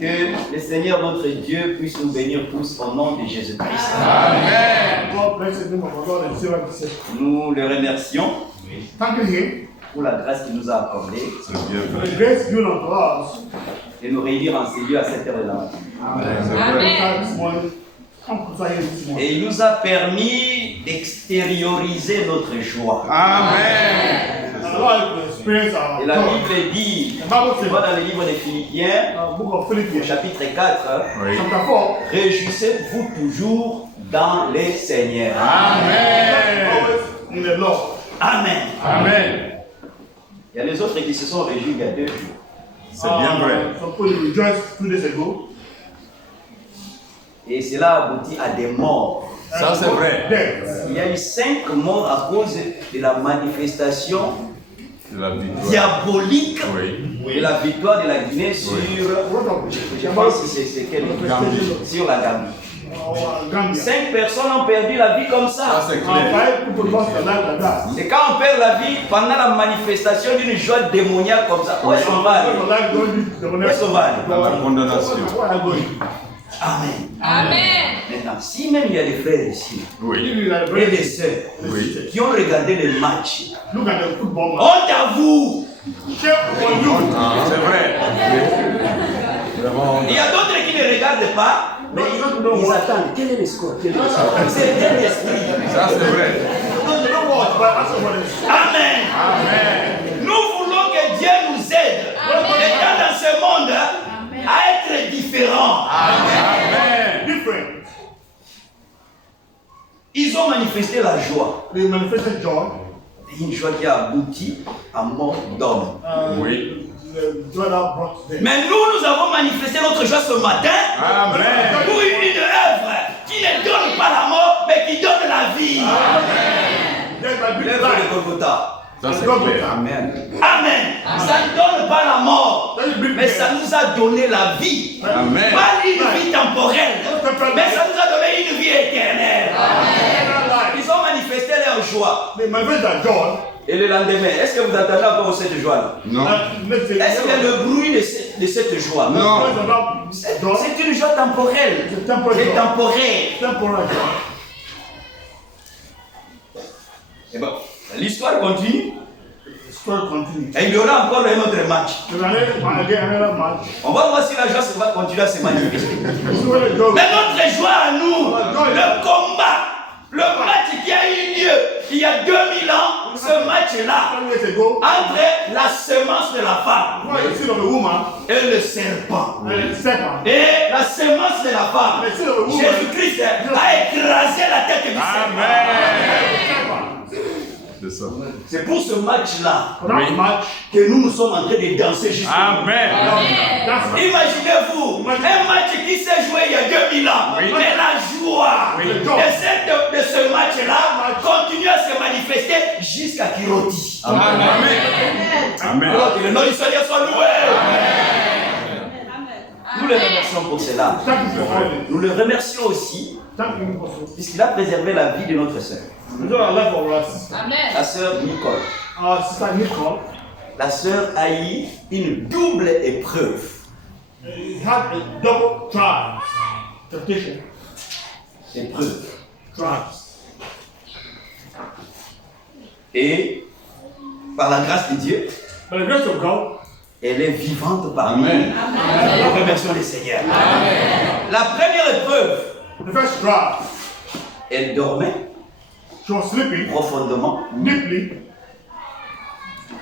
Que le Seigneur notre Dieu puisse nous bénir tous au nom de Jésus-Christ. Amen. Nous le remercions Thanking Him pour la grâce qu'il nous a accordée for the grace given unto us. de nous réunir en ces lieux à cette heure-là. Et il nous a permis d'extérioriser notre joie. Amen. Et la Bible dit, tu vois dans le livre des Philippiens, au chapitre 4, réjouissez-vous toujours dans les Seigneurs. Amen. Amen. Amen. Il y a les autres qui se sont réjouis il y a 2 jours. C'est bien vrai. Some people rejoiced 2 days ago. Et cela aboutit à des morts. Ça c'est vrai. Il y a eu 5 morts à cause de la manifestation La victoire. diabolique Oui. de la victoire de la Guinée sur, je pense que c'est quel Gambie. sur la Gambie. 5 personnes ont perdu la vie comme Ça ça. c'est clair. Et quand on perd la vie pendant la manifestation d'une joie démoniaque comme ça, où est-ce qu'on va aller? Où est-ce qu'on va aller? Dans la condamnation. Amen. Amen. Maintenant, si même il y a des frères ici Oui. et des sœurs Oui. qui ont regardé le match, Look at the football match. honte à vous! Shame on you. C'est vrai. Vraiment. Il y a d'autres qui ne regardent pas, mais ils attendent. Quel est le score? Quel est le score? C'est bien l'esprit. Ça, c'est vrai. They don't watch, but that's what it is. Amen. Amen. Nous voulons que Dieu nous aide. Étant dans ce monde, à être différents. Amen. Different. Ils ont manifesté la joie. They manifested joy. Une joie qui a abouti à mort d'homme. Oui. The joy that brought them. Mais nous avons manifesté notre joie ce matin Amen. pour une œuvre qui ne donne pas la mort, mais qui donne la vie. There's my big L'œuvre life. de Golgotha. Ça, c'est clair. Amen. Amen. Ça ne donne pas la mort, mais ça nous a donné la vie. Amen. Pas une vie temporelle, mais ça nous a donné une vie éternelle. Ils ont manifesté leur joie. They manifest that joy. Et le lendemain, est-ce que vous attendez encore cette joie-là? Non. Let's say, Est-ce qu'il y a le bruit de cette joie? Non. C'est une joie temporelle. C'est temporaire. C'est temporaire. Temporal joy. Et bon, l'histoire continue. The story continues. Et il y aura encore un autre match. There's another match. On va voir si la joie va continuer à se manifester. This is where the joy. Mais notre joie à nous, le combat, le match qui a eu lieu il y a 2000 ans, ce match-là, 10 years ago, entre la semence de la femme the seed of a woman et le serpent. and the serpent. Et la semence de la femme, The seed of a woman. Jésus-Christ a écrasé la tête du serpent. C'est ça. C'est pour ce match-là For that match, que nous sommes en train de danser jusqu'au bout. Amen. that's Imaginez-vous, un match qui s'est joué il y a 2000 ans, Oui. mais la joie Oui. de ce match-là continue à se manifester jusqu'à Kiroti. Amen. Amen. Alors que le nom du Seigneur soit loué. Nous le remercions pour cela. thank you for calling. Nous le remercions aussi Thank you also. puisqu'il a préservé la vie de notre sœur, We don't life of our sister. la sœur Nicole. Our sister Nicole La sœur a eu une double épreuve. had a double trial. Temptation. Épreuve. Trials. Et par la grâce de Dieu, By the grace of God, elle est vivante parmi nous. Amen. Nous remercions le Seigneur. La première épreuve, the first trial, elle dormait she was sleeping profondément deeply.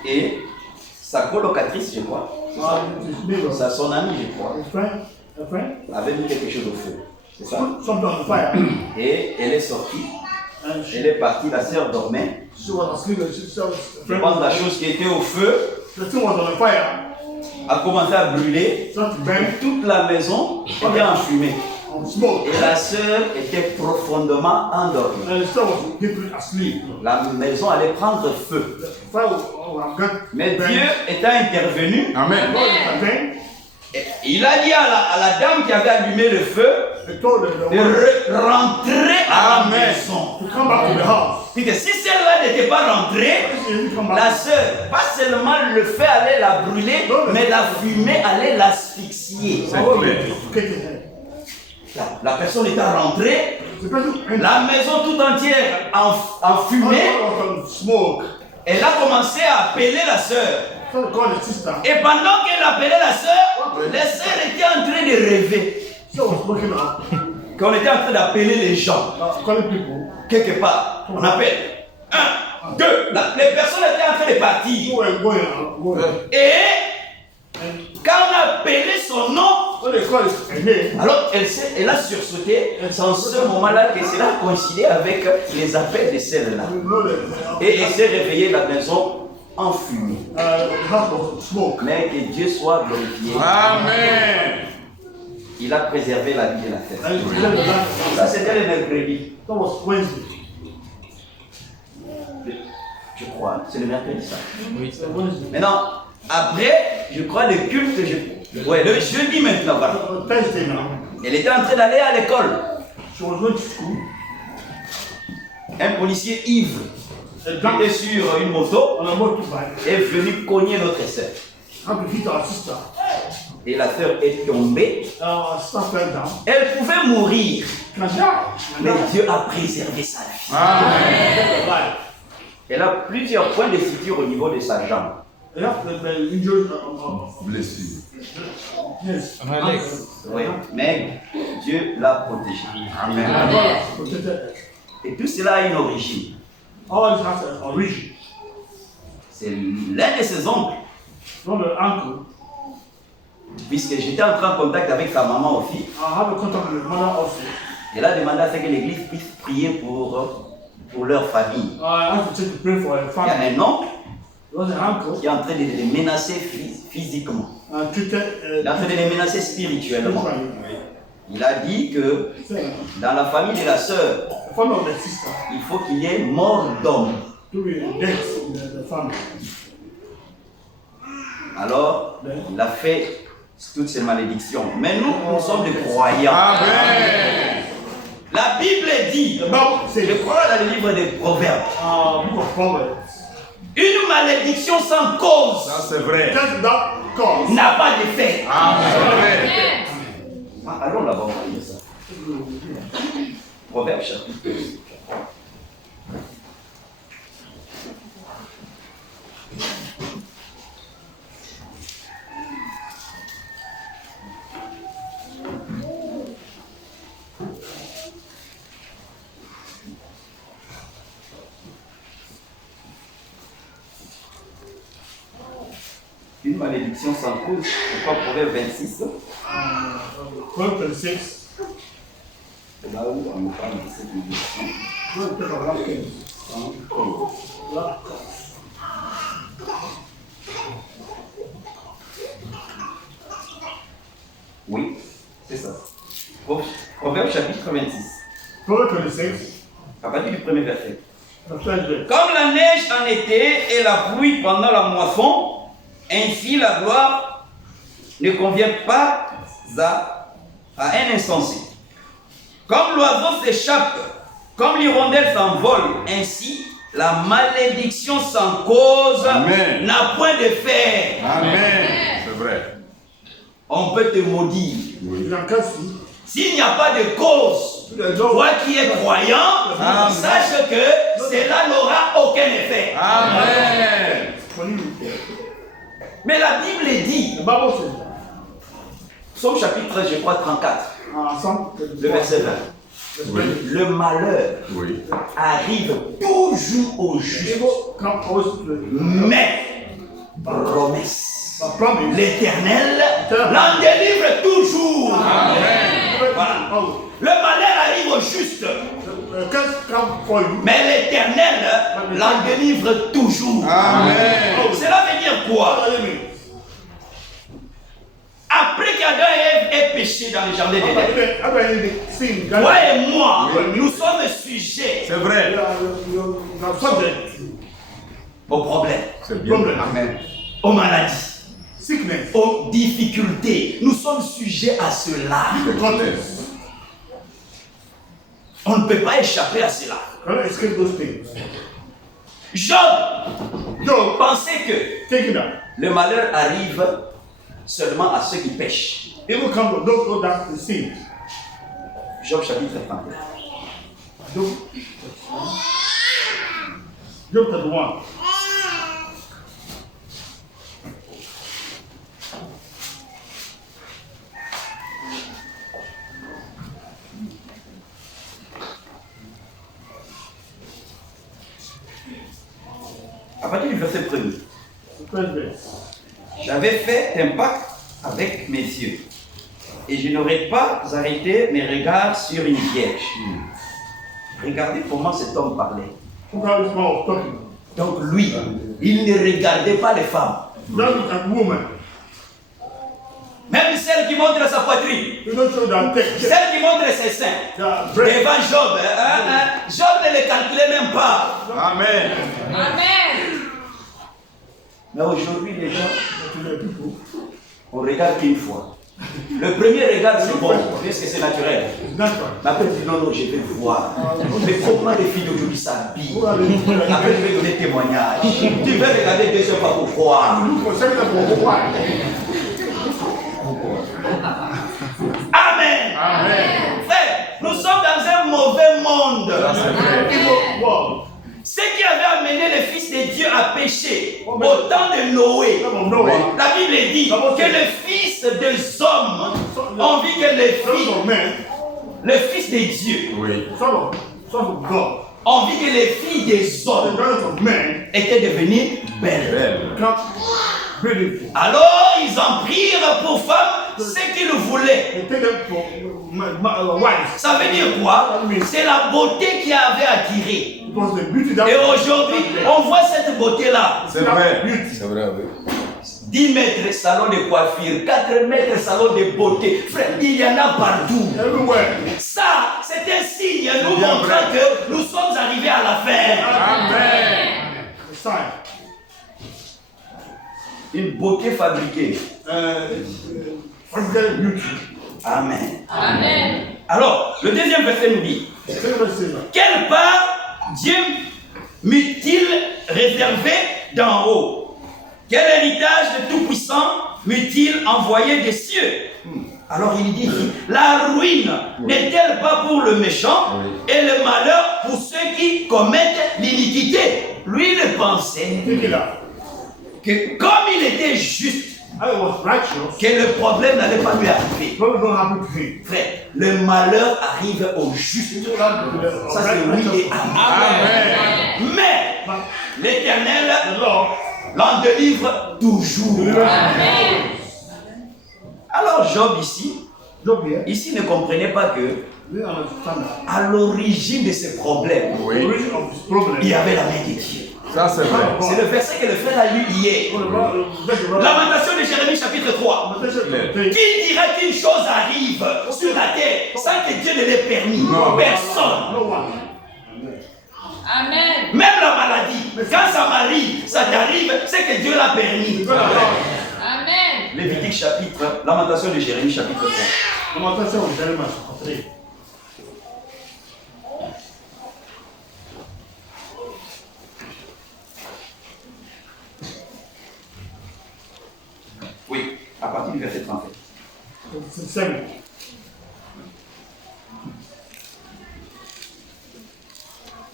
et sa colocatrice, je crois, His neighbor, son amie, je crois, a friend, avait mis quelque chose au feu. C'est ça. put something on fire. Et elle est sortie, And elle est partie, la sœur dormait. she was asleep and she saw his Je friend. pense que la chose qui était au feu The thing was on the fire. a commencé à brûler. Start to burn Toute la maison était en fumée. on smoke. Et la sœur était profondément endormie. And the sister was deeply asleep. La maison allait prendre feu. The fire was got Mais burned. Dieu étant intervenu, Amen. God intervened. il a dit à la dame qui avait allumé le feu, de rentrer à la maison. to come back to the house. Puis que si celle-là n'était pas rentrée, If you come la back, sœur, pas seulement le feu allait la brûler, mais la fumée allait l'asphyxier. C'est clair. get your head. La personne était rentrée, The person la maison tout entière en fumée. was smoke. Elle a commencé à appeler la sœur. So they called the sister. Et pendant qu'elle appelait la sœur, la sœur était en train de rêver. She was smoking up, Qu'on était en train d'appeler les gens. calling people. Quelque part, on appelle. 1, 2. Les personnes étaient en train de partir. Who were going. Et quand on a appelé son nom, So they called her name. alors elle a sursauté. C'est en ce moment-là que cela a coïncidé avec les appels de celle-là. You know that Et elle s'est réveillée la maison en fumée. the house was smoke. Mais que Dieu soit glorifié. Amen. Il a préservé la vie de la terre. And she said the last. Ça, c'était le mercredi. That was Wednesday. Je crois. C'est le mercredi, ça. It's Wednesday. Maintenant, après, je crois le culte. Ouais, le jeudi maintenant, voilà. Thursday now. Elle était en train d'aller à l'école. She was going to school. Un policier ivre A qui drunk était sur une moto on a motorbike. est venu cogner notre sœur. Had to hit our sister. Et la sœur est tombée. Our sister fell down. Elle pouvait mourir, Can die. mais Dieu a préservé sa vie. Amen. Elle a plusieurs points de suture au niveau de sa jambe. Yeah, the injured. Blessure. Yes. Oui, mais Dieu l'a protégée. Amen. God protected her. Et tout cela a une origine. All this has an origin. C'est l'un de ses oncles, From the uncle. puisque j'étais entré en contact avec sa maman aussi. I have a contact with the mother also. Elle a demandé à ce que l'église puisse prier pour leur famille. I have to take to pray for her Il y a family. un oncle It was an uncle. qui est en train de les menacer physiquement. Treated. Il est en train de les menacer spirituellement. Spiritually. Il a dit que Said, dans la famille de la sœur, the father of the sister il faut qu'il y ait mort d'homme. to be dead in the family. Alors, il a fait toutes ces malédictions. Mais nous sommes des croyants. Amen. La Bible dit, The Bible je says, crois dans le livre des Proverbes, book of Proverbs, une malédiction sans cause Ça, c'est vrai. just that cause. n'a pas d'effet. Amen. C'est vrai. Ah, allons là-bas, on va lire ça. Proverbes chapitre 2. Une malédiction sans cause, je crois Proverbe 26. Proverbs 26. C'est là où on nous parle de cette malédiction. Sans cause. Oui, c'est ça. Proverbe chapitre 26. Proverbs 26. À partir du premier verset. The first verse. Comme la neige en été et la pluie pendant la moisson, ainsi la gloire ne convient pas à un insensé. Comme l'oiseau s'échappe, comme l'hirondelle s'envole, ainsi la malédiction sans cause Amen. n'a point d'effet. Amen. C'est vrai. On peut te maudire. You can curse you. S'il n'y a pas de cause, toi qui es croyant, Amen. sache que cela n'aura aucun effet. Amen. For you. Mais la Bible dit, The Bible says, Psaume chapitre, je crois, 34, Psalm le verset 20. Oui. Le malheur Oui. arrive toujours au juste, Evil come always to the mais promesse. promise. L'Éternel l'en délivre toujours. Amen. Voilà. Oh, Le malheur arrive au juste, the curse come for you. mais l'Éternel l'en délivre toujours. Amen. Cela veut dire quoi? What do you mean? Après qu'Adam et Ève aient péché dans le jardin d'Éden, After sin, toi et moi, nous sommes sujets C'est vrai. you are subject aux problèmes, C'est bien. Problem. Amen. aux maladies, sickness, aux difficultés. Nous sommes sujets à cela. contest. On ne peut pas échapper à cela. Cannot escape those things. Job Job, pensait que take it out. le malheur arrive seulement à ceux qui pêchent. Evil come to those who that sin. Job chapitre 30. Job, Job 31. À partir du verset 1er. The first verse. J'avais fait un pacte avec mes yeux, et je n'aurais pas arrêté mes regards sur une vierge. Regardez comment cet homme parlait. Look how this man was talking. Donc lui, il ne regardait pas les femmes, That is a woman. même celles qui montrent sa poitrine, You don't show that text. celles qui montrent ses seins. That breast. Devant Job, Job ne les calculait même pas. Amen. Amen. Mais aujourd'hui, les gens, To the people. on regarde qu'une fois. Le premier regard, c'est bon, parce que c'est naturel. It's natural. Mais après, tu dis non, non, je vais voir. Mais comment les filles d'aujourd'hui s'habillent? Who are the people that Après, je vais donner témoignage. Tu vas regarder 2 heures pas pour voir. look for second for why? Amen. Amen. Frère, nous sommes dans un mauvais monde. Evil world. Ce qui avait amené les fils de Dieu à pécher au temps de Noé. Some of Noah. La Bible dit que les fils des hommes ont vu que les Sons filles, of men. les fils de Dieu, Oui. Sons of God. ont vu que les filles des The hommes daughters of men étaient devenues belles. Belle. become beautiful. Alors ils en prirent pour femmes ce qu'ils voulaient. They take them for wives. Ça veut dire quoi? C'est la beauté qui avait attiré. It was the beauty that. Et aujourd'hui, on voit cette beauté-là. C'est vrai. Beauty. C'est vrai, oui. 10 mètres salon de coiffure, 4 mètres salon de beauté. Frère, il y en a partout. Everywhere. Ça, c'est un signe nous bien montrant vrai. que nous sommes arrivés à la fin. Amen. The sign. Une beauté fabriquée. Physical beauty. Amen. Amen. Alors, le deuxième verset nous dit, Second verse says that. quelle part Dieu m'eut-il réservé d'en haut? Quel héritage de Tout-Puissant m'eut-il envoyé des cieux? Alors il dit, la ruine n'est-elle pas pour le méchant et le malheur pour ceux qui commettent l'iniquité? Lui, il pensait Take it out. que comme il était juste, I was righteous. que le problème n'allait pas lui arriver. Problem don't happen to him. Frère, le malheur arrive au juste. Ça c'est oui et amen. Amen. Mais l'Éternel The Lord. l'en délivre toujours. Amen. Alors Job Job here. ici ne comprenait pas que We understand that. à l'origine de ce problème, The Oui. origin of this problem. il y avait la main de Dieu. Ça, c'est vrai. C'est le verset que le frère a lu hier. Lamentation de Jérémie chapitre 3. Qui dira qu'une chose arrive sur la terre sans que Dieu ne l'ait permis? Non. Personne. No one. Amen. Même la maladie, quand ça m'arrive, ça t'arrive, c'est que Dieu l'a permis. Amen. Lévitique chapitre, Lamentation de Jérémie chapitre 3. Lamentation of Jeremiah chapter 3. Oui, à partir du verset 37. 7.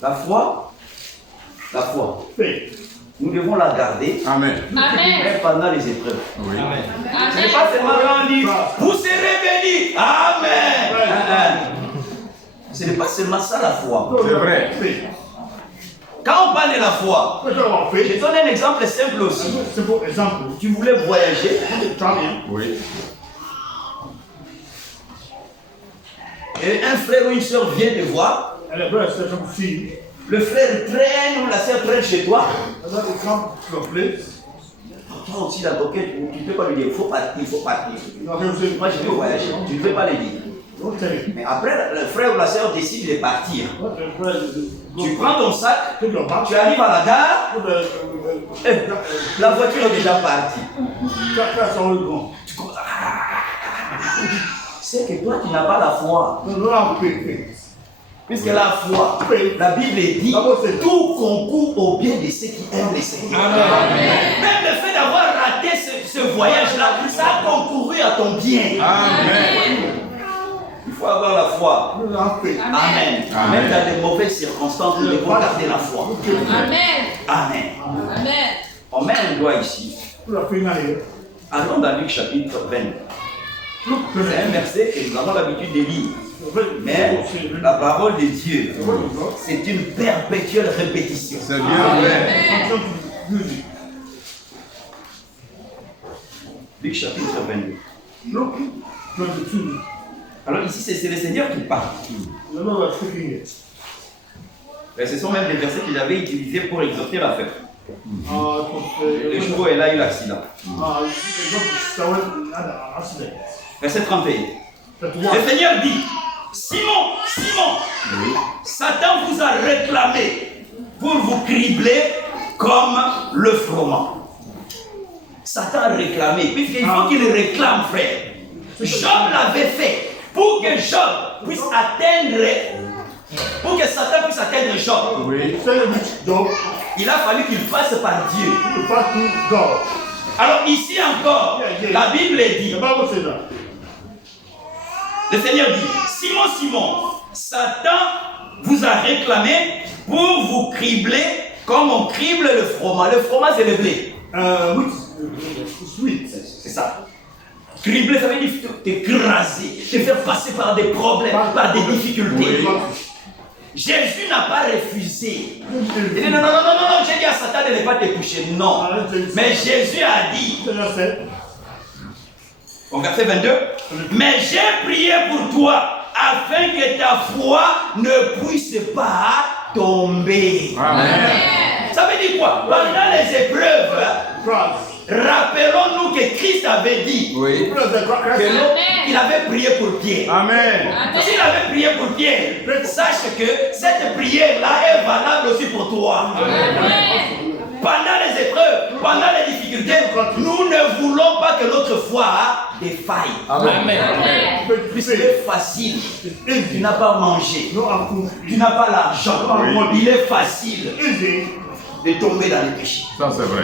La foi, Faith. nous devons la garder Amen. Amen. même pendant les épreuves. Oui. Ce n'est pas seulement quand on dit, vous serez bénis. Amen. Ce n'est pas seulement ça la foi. C'est vrai. Faith. Quand on parle de la foi, Let's talk about je faith. donne un exemple simple aussi. Simple example. Tu voulais voyager Traveling. Oui. et un frère ou une soeur vient te voir. And the brother said, come see you. Le frère traîne ou la soeur traîne chez toi. And then they come to a place. Toi aussi dans ton cœur, tu ne peux pas lui dire, il faut partir, il faut partir. You know, he'll say, Moi je veux voyager, tu ne peux pas le dire. don't tell him. Mais après, le frère ou la soeur décide de partir. What the brother Tu prends ton sac, take your bag. tu arrives à la gare, Put the la voiture est déjà partie. that's all gone. Tu commences à... C'est que toi tu n'as pas la foi. No, no, have faith. Puisque la foi, la Bible dit, tout concourt au bien de ceux qui aiment le Seigneur. Même le fait d'avoir raté ce voyage-là, ça a concouru à ton bien. Amen. Il faut avoir la foi. Amen. Même dans de mauvaises circonstances, nous devons garder la foi. Amen. Amen. Amen. On met un doigt ici. Allons dans Luc chapitre 20. C'est un verset que nous avons l'habitude de lire. Mais la parole de Dieu, c'est une perpétuelle répétition. C'est bien vrai. Luc chapitre 22. Alors ici, c'est le Seigneur qui parle. Mais ce sont même des versets qu'il avait utilisés pour exhorter la fête. Le jour où elle a eu l'accident. Verset 31. Le Seigneur dit, Simon, Simon, Satan vous a réclamé pour vous cribler comme le froment. Satan a réclamé, puisqu'il faut qu'il réclame, frère. Job l'avait fait pour que Job puisse atteindre, pour que Satan puisse atteindre Job. Oui. Il a fallu qu'il passe par Dieu. Alors ici encore, la Bible dit, le Seigneur dit, Simon, Simon, Satan vous a réclamé pour vous cribler comme on crible le froment. Le froment, c'est le blé. C'est ça. Cribler, ça veut dire t'écraser, te faire passer par des problèmes, par des difficultés. Oui. Jésus n'a pas refusé. Il dit non, j'ai dit à Satan de ne pas te toucher. Non. Mais Jésus a dit, au verset 22, mais j'ai prié pour toi afin que ta foi ne puisse pas tomber. Amen. Ça veut dire quoi? Pendant les épreuves, rappelons-nous que Christ avait dit qu'il avait prié pour Pierre. Amen. S'il avait prié pour Pierre, sache que cette prière-là est valable aussi pour toi. Amen. Pendant les épreuves, pendant les difficultés, nous ne voulons pas que notre foi défaille. Amen. C'est facile. Tu n'as pas mangé. Tu n'as pas l'argent. Oui. Il est facile de tomber dans le péché. Ça, c'est vrai.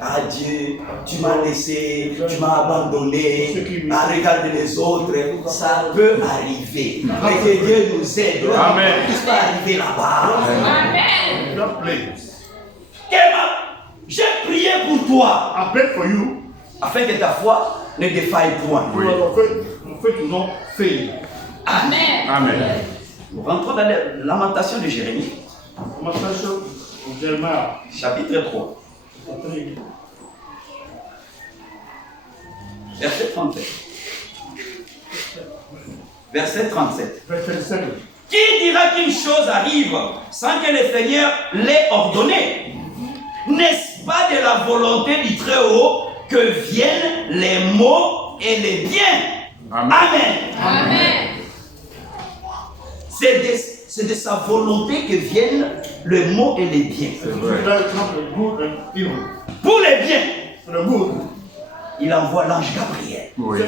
Ah Dieu, tu m'as laissé, tu m'as abandonné. Ah, regarde les autres, ça peut arriver. Mais que Dieu nous aide. Amen. Il peut arriver là-bas. Amen. J'ai prié pour toi I prayed for you. afin que ta foi ne défaille point. Oui. Your faith will not fail. Amen. Amen. Nous rentrons dans la lamentation de Jérémie, Lamentation of Jeremiah. chapitre 3, verset 37. Verset 37. Verse 37. Qui dira qu'une chose arrive sans que le Seigneur l'ait ordonné? N'est-ce pas de la volonté du Très-Haut que viennent les maux et les biens? Amen. Amen. Amen. C'est de sa volonté que viennent le mot et les biens. C'est vrai. That's not the good and evil. Pour les biens, For the good, il envoie l'ange Gabriel. Oui.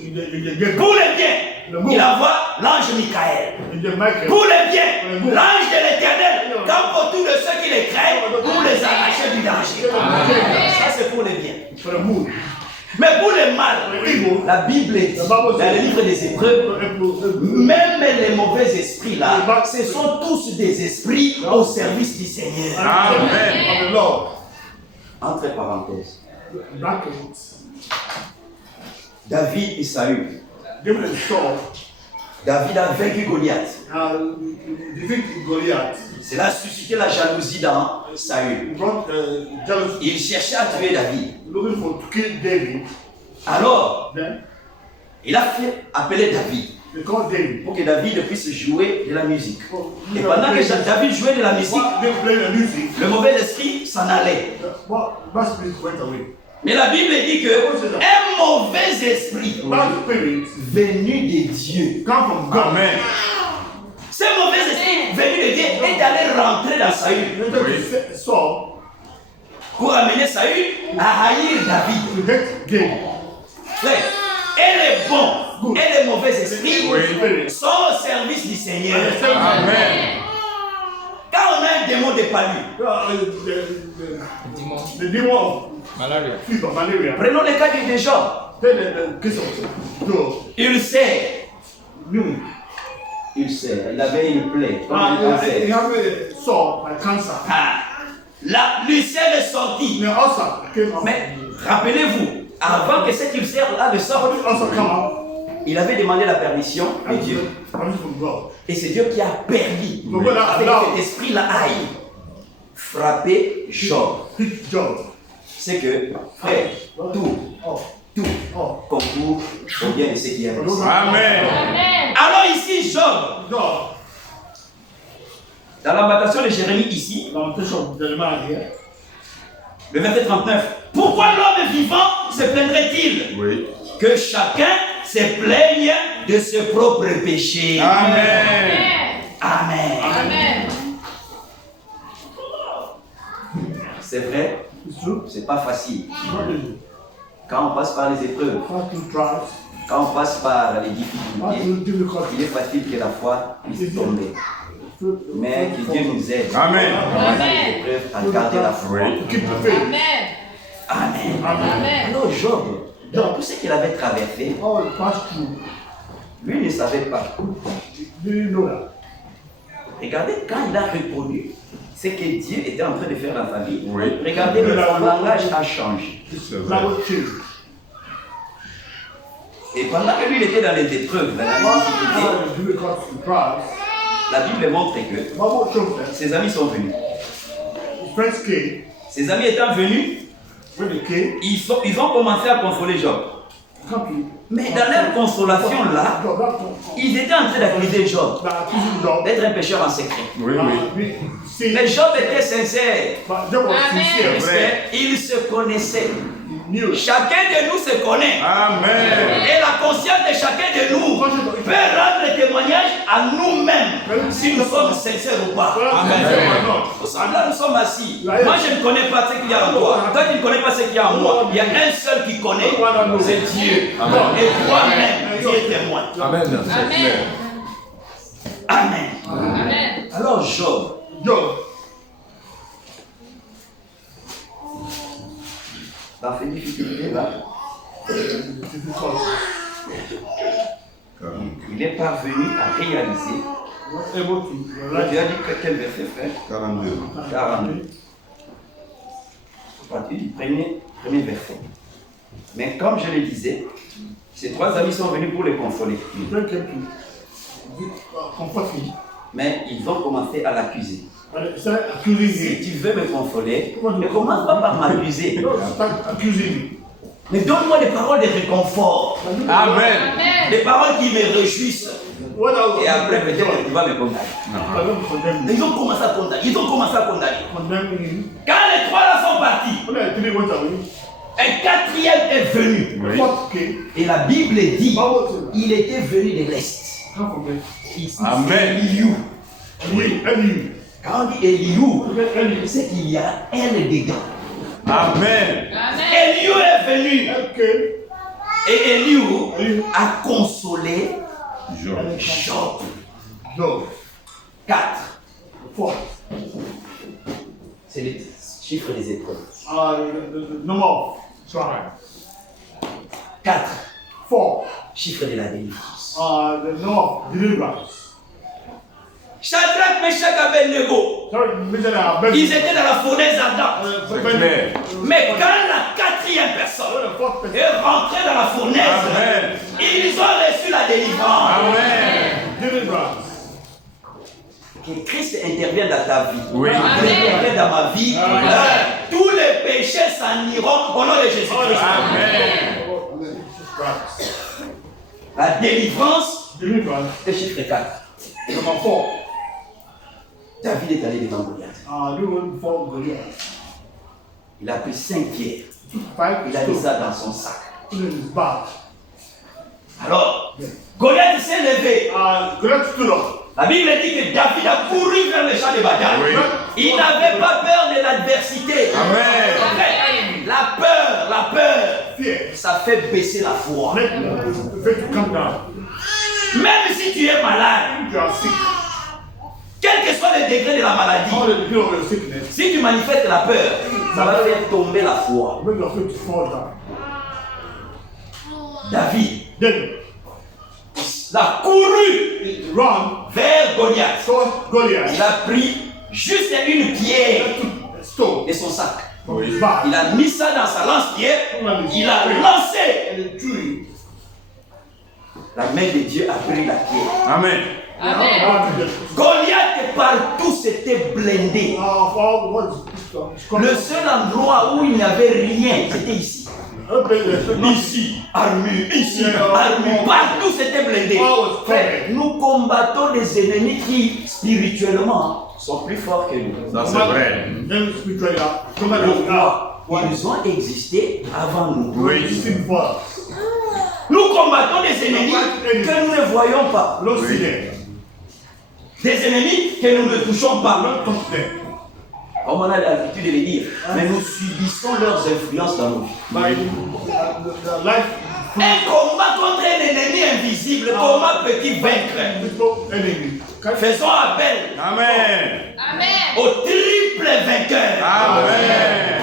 you get Pour les biens, il envoie l'ange Michael. Michael. Pour les biens, l'ange de l'Éternel campe autour de ceux qui les craignent pour les arracher du danger. Ça, c'est pour les biens. For the good. Mais pour les mal, la Bible dit, dans le livre des Hébreux, même les mauvais esprits là, ce sont tous des esprits au service du Seigneur. Amen. Of the Lord. Entre parenthèses, Brackets. David et Saül. Given a sword. David a vaincu Goliath. Defeat Goliath. Cela a suscité la jalousie dans Saül. He brought jealousy. Il cherchait à tuer David. Looking for to kill David. Alors, Then il a fait appeler David they called David. pour que David puisse jouer de la musique. Et pendant que David jouait de la musique, While they played the music, le mauvais esprit s'en allait. the bad spirit went away. Mais la Bible dit que un mauvais esprit Bad spirit venu de Dieu, come from God. Amen. ce mauvais esprit venu de Dieu est allé rentrer dans Saül They saw pour amener Saül à haïr David. to hate David. Frère, elle est bon et les mauvais esprits Oui. sont au service du Seigneur. Amen. Quand on a un démon de palu, The demon of Malaria. fever, malaria. prenons le cas de Job. Then the case of Job. Il sait, knew. il avait une plaie, comme un He cancer. had saw my cancer. Ah, la ulcère est sortie. The ulcer came out. Mais rappelez-vous, avant que cet ulcère-là ne sorte, The ulcer come out. il avait demandé la permission de And Dieu. permission from God. Et c'est Dieu qui a permis Donc voilà, avec là, cet esprit-là aille frapper Job. hit Job. C'est que, frère, tout Oh. concourt au bien de ceux qui aiment. Amen. Amen. Alors ici, Job, Job. dans l'embarcation de Jérémie ici, Lamentation of Jeremiah here. le verset 39, pourquoi l'homme vivant se plaindrait-il Oui. que chacun se plaigne de ses propres péchés? Amen. Amen. Amen. C'est vrai, It's true. c'est pas facile. What is it? Quand on passe par les épreuves, Not too trials. quand on passe par les Not difficultés, too difficult. il est facile que la foi puisse tomber. Mais que Dieu nous aide Amen. dans les épreuves à garder la foi. To keep the faith. Amen. Amen. Amen. Alors Job, dans tout ce qu'il avait traversé, All the past through. lui ne savait pas. Didn't know that. Regardez, quand il a répondu, c'est que Dieu était en train de faire dans sa vie. Oui. Regardez, son langage a changé. That was changed. Et pendant que lui il était dans les épreuves, dans la difficulté, All the difficult trials. la Bible montre que Bible shows that ses amis sont venus. his friends came. Ses amis étant venus, When they came, ils ont commencé à consoler Job. come to. Mais dans leur consolation là, Job, that ils étaient en train d'accuser Job accusing Job. d'être un pécheur en secret. Oui, Mais Job était sincère. But Job was Amen. sincere. Parce qu'il se connaissait. He knew. Chacun de nous se connaît. Amen. Et la conscience de chacun de nous peut rendre témoignage à nous-mêmes si nous sommes sincères ou pas. Là, nous sommes assis. Moi, je ne connais pas ce qu'il y a en toi. Toi, tu ne connais pas ce qu'il y a en moi. Il y a un seul qui connaît, c'est Dieu. Et toi-même, tu es témoin. Amen. Amen. Amen. Alors, Job, Job, dans ces difficultés-là, difficult. il est parvenu à réaliser. Not able to Tu realize as dit que quel verset, frère? 42. 42. À partir du premier verset. Mais comme je le disais, ces trois amis sont venus pour les consoler. the friend came to comfort him. Mais ils ont commencé à l'accuser. But they started accusing Si him. tu veux me consoler, ne commence pas par m'accuser. No, start accusing him. Mais donne-moi des paroles de réconfort. Amen. Amen. Des paroles qui me réjouissent. What else? Et après, peut-être que tu vas me condamner. I don't condemn Mais him. ils ont commencé à condamner. Ils ont commencé à condamner. Condemn him. Quand les trois là sont partis, When the three went away, un quatrième est venu. the fourth came. Et la Bible dit, Bible says, il était venu de l'Est. come from there. Amen. Eliou. Oui. Elihu. Quand on dit Eliou, Elihu. c'est qu'il y a elle dedans. Amen. Amen. Eliou est venu. El came. Et Eliou a consolé Job. Job. Job. 4. The fourth. C'est le chiffre des épreuves. The number of trials. 4. 4. Chiffre de la délivrance. The number of deliverance. Shadrach, Meshach, Abednego, Sorry, Mr. Abed. ils étaient dans la fournaise ardente. C'est clair. Mais quand la quatrième personne The fourth person. est rentrée dans la fournaise, Amen. ils ont reçu la délivrance. Amen. Deliverance. Que Christ intervienne dans ta vie. Oui. Qu'il intervienne dans ma vie. Tous les péchés s'en iront au nom de Jésus-Christ. Amen. Jesus Christ. La délivrance Deliverance. est chiffre 4. Number 4. David est allé devant Goliath. The one before Goliath. Il a pris 5 pierres. 5 Il a mis ça dans son sac. Put it in his bag. Alors, Goliath s'est levé. Goliath stood up. La Bible dit que David a couru vers le champ de bataille. Oui. Il n'avait pas peur de l'adversité. Amen. En fait, la peur fear. Ça fait baisser la foi. Make the faith to come down. Même si tu es malade, If you are sick, quel que soit le degré de la maladie, all the degree of your sickness, si tu manifestes la peur, ça va faire tomber la foi. make your faith fall down. David Then a couru run vers Goliath. towards Goliath. Il a pris juste une pierre He took a stone et son sac. from his back. Il a mis ça dans sa lance-pierre. Il a lancé. And he threw it. La main de Dieu a pris la pierre. Amen. Amen. Goliath partout s'était blindé. Le seul endroit où il n'y avait rien, c'était ici. Ici, armure, ici, armure. Partout c'était blindé. Frère, nous combattons des ennemis qui, spirituellement, sont plus forts que nous. Ça, c'est vrai. Pourquoi? Ils ont existé avant nous. Oui. Nous combattons des ennemis que nous ne voyons pas. Des ennemis que nous ne touchons pas. Comme on a l'habitude de le dire. Mais nous subissons leurs influences dans nos vies. Un combat contre un ennemi invisible, comment peut-il vaincre? Faisons appel Amen. Amen. au triple vainqueur. Amen.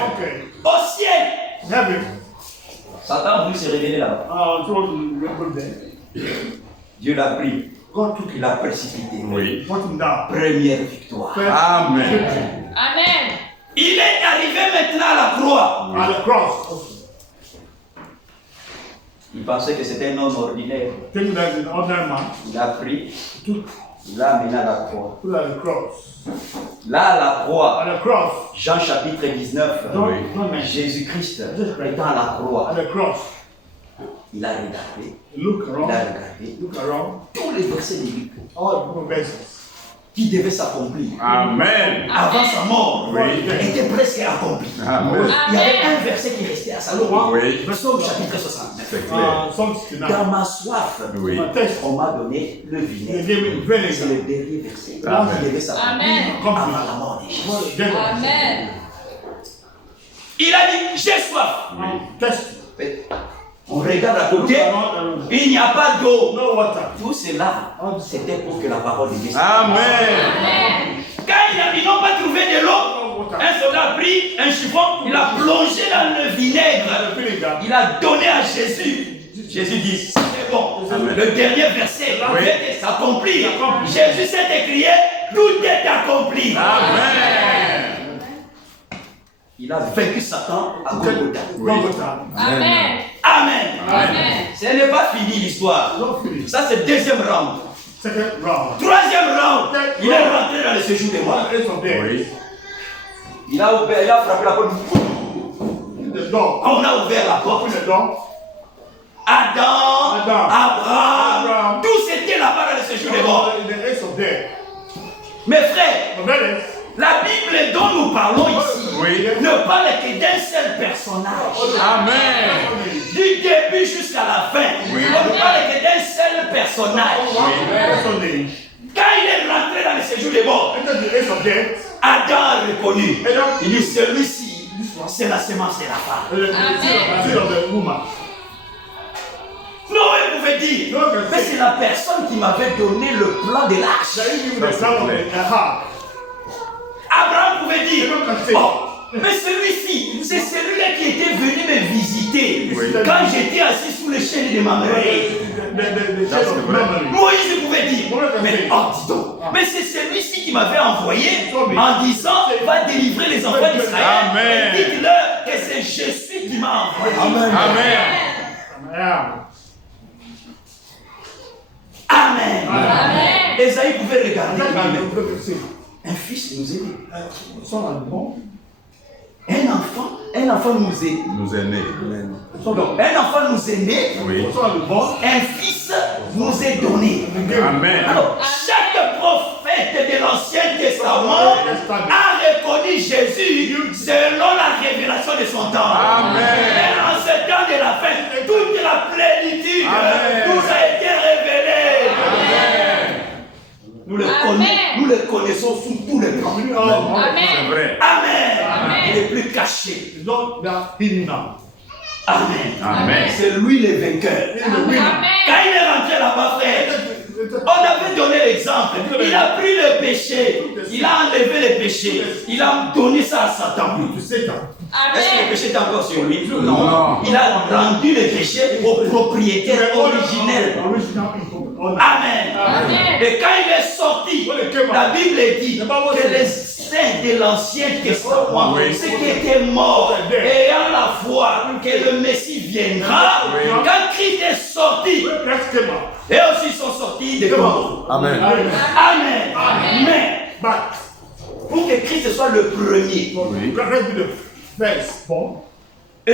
Au ciel. Satan a voulu se révéler là-bas. Dieu l'a pris. Il l'a précipité. Oui. Première victoire. Amen. Amen. Il est arrivé maintenant à la croix. At the cross, Il pensait que c'était un homme ordinaire. thinking that an ordinary man Il a pris, took il l'a amené à la croix. to the cross. Là, à la croix, At the cross, Jean chapitre 19, don't mention. Jésus-Christ étant à la croix, At the cross, il a regardé, look il a around, regardé look around, tous les versets de Bible all the verses. qui devaient s'accomplir Amen. avant sa mort, Oui. étaient presque accomplis. Amen. Il y avait un verset qui restait à sa loi. Oui. Psaume chapitre 69. C'est clair. Psalm 69. Dans ma soif, Oui. My text, on m'a donné le they vinaigre. gave me C'est vinegar. le dernier verset Amen. qui devait s'accomplir Amen. avant la mort de Jésus. Amen. Il a dit, j'ai soif. Test. On regarde à côté, No il n'y a pas d'eau. water. Tout cela, c'était pour que la parole de Dieu Amen. Amen. Quand ils n'ont pas trouvé de l'eau, un soldat a pris un chiffon, il a plongé dans le vinaigre, The vinegar. il a donné à Jésus. Jésus dit, c'est bon. Le dernier verset vient de s'accomplir. Jésus s'est écrié, tout est accompli. Amen. Il a vaincu Satan à Golgotha. Golgotha. Amen. Amen. Amen. Ce n'est pas fini l'histoire. Not finished. Ça c'est deuxième round. Second round. Troisième round, il est rentré dans le séjour des morts. One is of death. Oui. Il a frappé la porte. The door. On a ouvert la porte. Open the door. Adam, Adam, Abraham, Abraham. tous étaient là-bas dans le séjour des morts. In the edge of death. Mes frères, My brothers, la Bible dont nous parlons ici Oui. ne parle que d'un seul personnage. Amen. Du début jusqu'à la fin, Oui. on ne parle que d'un seul personnage. Sunday. Quand il est rentré dans le séjour des morts, Enter the edge of death. Adam a reconnu. Adam. Il dit, celui-ci, c'est la semence de la femme. The seed of the woman. Noé pouvait dire, Noé pouvait mais dire. c'est la personne qui m'avait donné le plan de l'arche. That he give the sound of the heart. Abraham pouvait dire, Noé can say. oh, mais celui-ci, c'est celui-là qui était venu me visiter Oui. quand j'étais assis sous le chêne de Mamré. The That's shade of the memory. Moïse pouvait dire, Moïse pouvait mais dire. oh, dis donc, mais c'est celui-ci qui m'avait envoyé en disant, va délivrer les enfants d'Israël. Amen. Et dites-leur que c'est Jésus qui m'a envoyé. Amen. Amen. Amen. Esaïe pouvait regarder. Amen. Un fils nous aidait. Son allemand. Un enfant nous aidait. Nous est né. Donc, un enfant nous est né. Oui. Son allemand. Un fils nous est donné. Amen. Alors, chaque prophète de l'Ancien Testament a reconnu Jésus selon la révélation de son temps. Amen. Et en ce temps de la fin, toute la plénitude Amen. nous a été révélée. Amen. Nous le connaissons sous tous les plans. C'est Amen. vrai. Amen. Amen. Il n'est plus caché. It's not that hidden now. Amen. Amen. C'est lui le vainqueur. Amen. Quand il est rentré là-bas, frère, on avait donné l'exemple. Il a pris le péché, il a enlevé le péché, il a donné ça à Satan. To Satan. Est-ce que le Amen. péché est encore sur lui? Non. Il a rendu le péché au propriétaire originel. Original owner. Amen. Amen. Et quand il est sorti, la Bible dit que les saints de l'Ancien Testament, Oui. ceux qui étaient morts, ayant la foi que le Messie viendra, Oui. quand Christ est sorti, Christ came out. et aussi sont sortis des morts. Amen. Amen. Mais But pour que Christ soit le premier, Christ be the firstborn. eux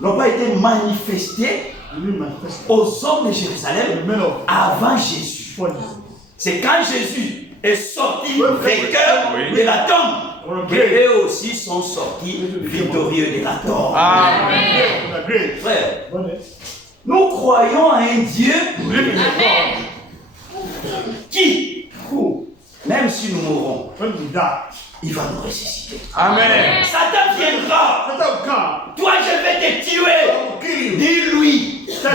n'ont pas été manifestés You need manifest aux hommes de the Jérusalem men of avant Jésus. before Jesus. C'est quand Jésus est sorti Oui. vainqueur Oui. de la tombe Oui. qu'eux aussi sont sortis victorieux de la tombe. Amen. On a great. Frère, Honest. nous croyons à un Dieu Believe in Amen. qui, même si nous mourrons, God. When we die, il va nous ressusciter. Amen. Satan viendra. Satan will come. Toi, je vais te tuer. I will kill you.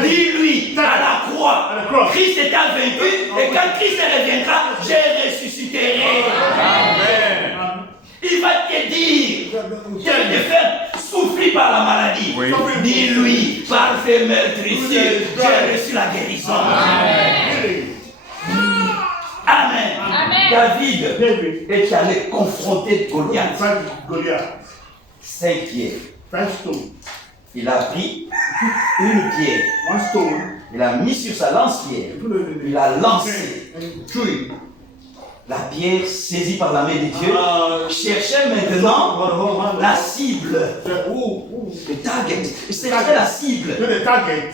Dis-lui à la croix. À la croix. Christ est vaincu et quand Christ reviendra, je ressusciterai. Amen. Il va te dire, je vais te faire souffrir par la maladie. Oui. Dis-lui, par ces meurtrissures, j'ai reçu la guérison. Healing. Amen. Amen. David David est allé confronter Goliath. fight Goliath. 5 pierres. 5 stones. Il a pris une pierre. 1 stone. Il a mis sur sa lance-pierre. Put it in Il a lancé. and threw it. La pierre saisie par la main de Dieu cherchait maintenant la cible. Le target. Il cherchait la cible. To the target.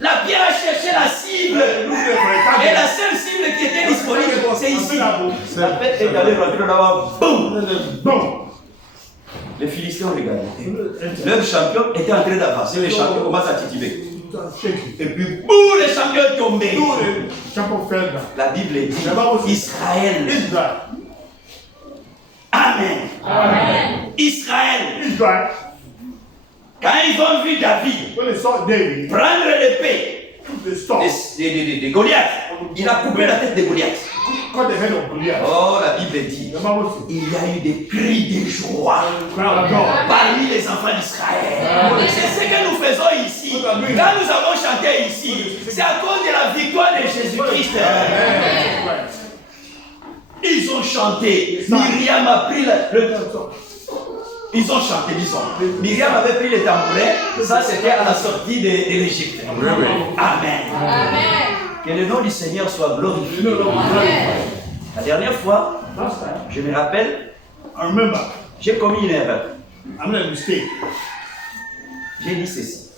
La pierre a cherché la cible. Looking for a Et target. la seule cible qui était disponible, c'est ici. La bête est allée rentrer là-bas. Boum! Boom. Les Philistins regardaient. Leur champion était en train d'avancer. Les champions commencent à tituber. Shake it. Et puis, boum! Les champions tombaient. Do the champion fell down. La Bible dit Israël. Israel. Amen. Amen. Israël. Israel. Quand ils ont vu David When they saw David, prendre l'épée took the stone, de Goliath, il a coupé la tête de Goliath. cut the head of Goliath. Oh, la Bible dit The Bible says, il y a eu des cris de joie cry of God. parmi les enfants d'Israël. C'est ce que nous faisons ici. Quand nous avons chanté ici, c'est à cause de la victoire de Jésus-Christ. Right. Ils ont chanté. Myriam a pris le. Ils ont chanté, disons. Myriam avait pris le tambourin. Ça, c'était à la sortie de l'Égypte. Oui, oui. Amen. Amen. Que le nom du Seigneur soit glorifié. Amen. La dernière fois, Last time, je me rappelle, I remember, j'ai commis une erreur. I made a mistake. J'ai dit ceci.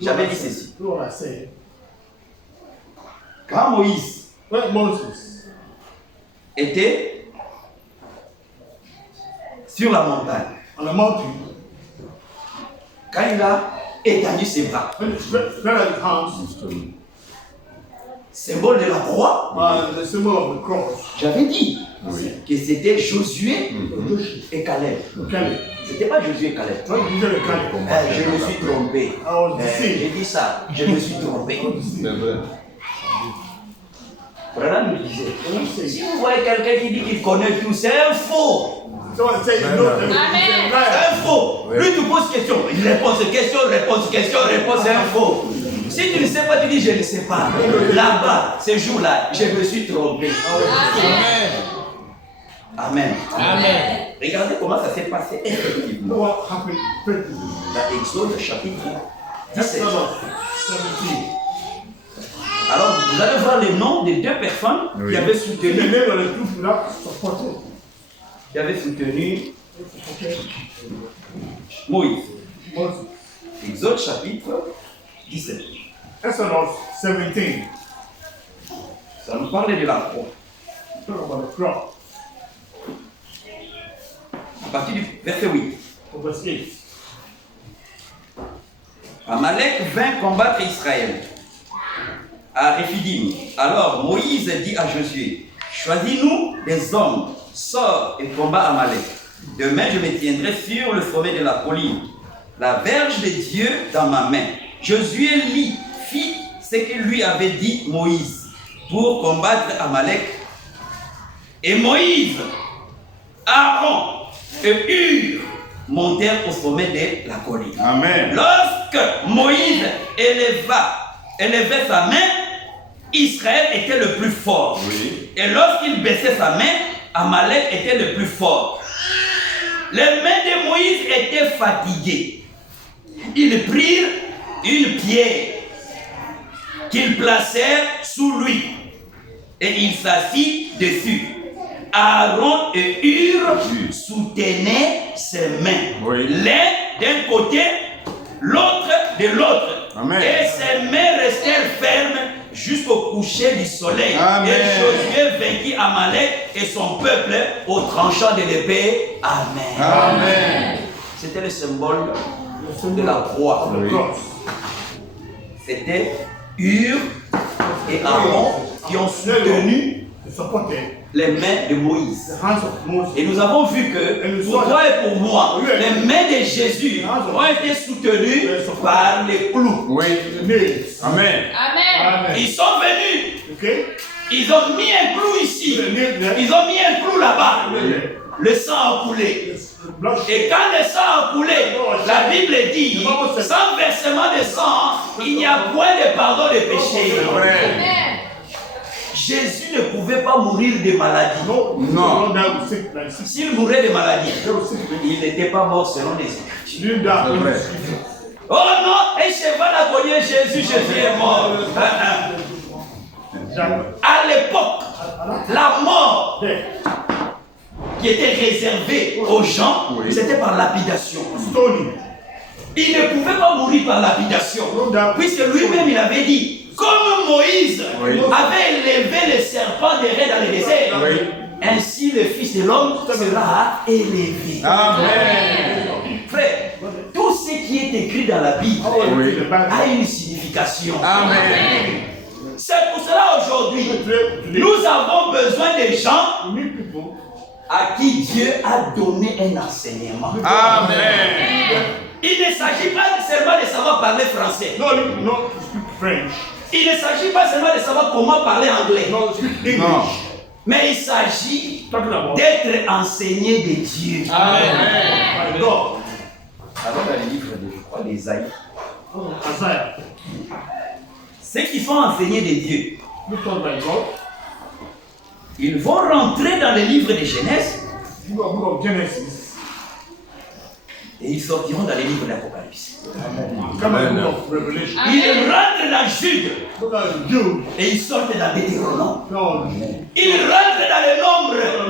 J'avais dit ceci. Do what I said. Quand Moïse When Moses était sur la montagne, on the mountain, quand il a étendu ses bras, when he spread out his hands, symbole de la croix, the symbol of the cross, j'avais dit Oui. que c'était Josué Joshua, et Caleb. Caleb. C'était pas Josué et Caleb. When he did the Caleb, Je me suis trompé. I was deceived. J'ai dit ça, je me suis trompé. Branham me disait, si vous voyez quelqu'un qui dit qu'il connaît tout, c'est un faux. Someone say you know everything. Amen. He's a liar. C'est un faux. Lui, tu poses question. Il répond question, réponse, c'est un faux. Si tu ne sais pas, tu dis je ne sais pas. Là-bas, ce jour-là, je me suis trompé. Amen. Amen. Regardez comment ça s'est passé You know effectivement. what happened practically? Dans Exode chapitre 17. Exodus 17. Alors, vous allez voir les noms des deux personnes Oui. qui avaient The soutenu, name of the truth without supporting. Okay. Moïse. Moses. Exode chapitre 17. Exodus 17. Ça nous parle de la croix. Talk about the cross. À partir du verset 8. Verse 8. Amalek vint combattre Israël à Réphidim. Alors Moïse dit à Josué, choisis-nous des hommes, sors et combat Amalek. Demain je me tiendrai sur le sommet de la colline. la verge de Dieu dans ma main. Josué fit ce que lui avait dit Moïse pour combattre Amalek. Et Moïse, Aaron et Hur montèrent au sommet de la colline. Amen. Lorsque Moïse élevait sa main, Israël était le plus fort. Oui. Et lorsqu'il baissait sa main, Amalek était le plus fort. Les mains de Moïse étaient fatiguées. Ils prirent une pierre qu'ils placèrent sous lui et il s'assit dessus. Aaron et Hur soutenaient ses mains, Oui. l'un d'un côté, l'autre de l'autre. Amen. Et ses mains restèrent fermes jusqu'au coucher du soleil. Amen. Et Josué vainquit Amalek et son peuple au tranchant de l'épée. Amen. Amen. C'était le symbole de la croix. The cross. C'était Hur et Aaron qui ont soutenu The supported les mains de Moïse. the hands of Moses. Et nous avons vu que pour toi et pour moi, les mains de Jésus ont été soutenues par les clous. Oui. The nails. Amen. Amen. Amen. Ils sont venus, Okay? ils ont mis un clou ici, The nail there. ils ont mis un clou là-bas. Yeah. Le sang a coulé. The blood. Et quand le sang a coulé, la Bible dit, sans versement de sang, il n'y a point de pardon de péché. Vrai. Amen. Jésus ne pouvait pas mourir de maladie. No. No. No. That was sick. Like sick. S'il mourait de maladie, They were sick. il n'était pas mort selon les Écritures. She didn't die. C'est vrai. Oh non, un cheval a cogné Jésus, Jésus est mort. À l'époque, la mort There. qui était réservée aux gens, Oui. c'était par lapidation. Stoning. Il ne pouvait pas mourir par lapidation, puisque lui-même il avait dit, comme Moïse Oui. avait élevé le serpent des raies dans le désert, Oui. ainsi le Fils de l'homme sera élevé. Amen. Frère, tout ce qui est écrit dans la Bible Oui. a une signification. Amen. C'est pour cela aujourd'hui, nous avons besoin de gens We need people. à qui Dieu a donné un enseignement. Amen. Il ne s'agit pas seulement de savoir parler français. No, no, to speak French. Il ne s'agit pas seulement de savoir comment parler anglais. No, speak English. Non. Mais il s'agit Talking about d'être enseigné de Dieu. Amen. by God. Alors dans le livre de, je crois, d'Ésaïe, Isaiah. ceux qui sont enseignés de Dieu, Look taught by God. ils vont rentrer dans le livre de Genèse Book of Genesis. et ils sortiront dans le livre d'Apocalypse. Come on, book of Revelation. Ils rentrent dans Jude Look at Jude. et ils sortent dans Deutéronome. No, Ils rentrent dans le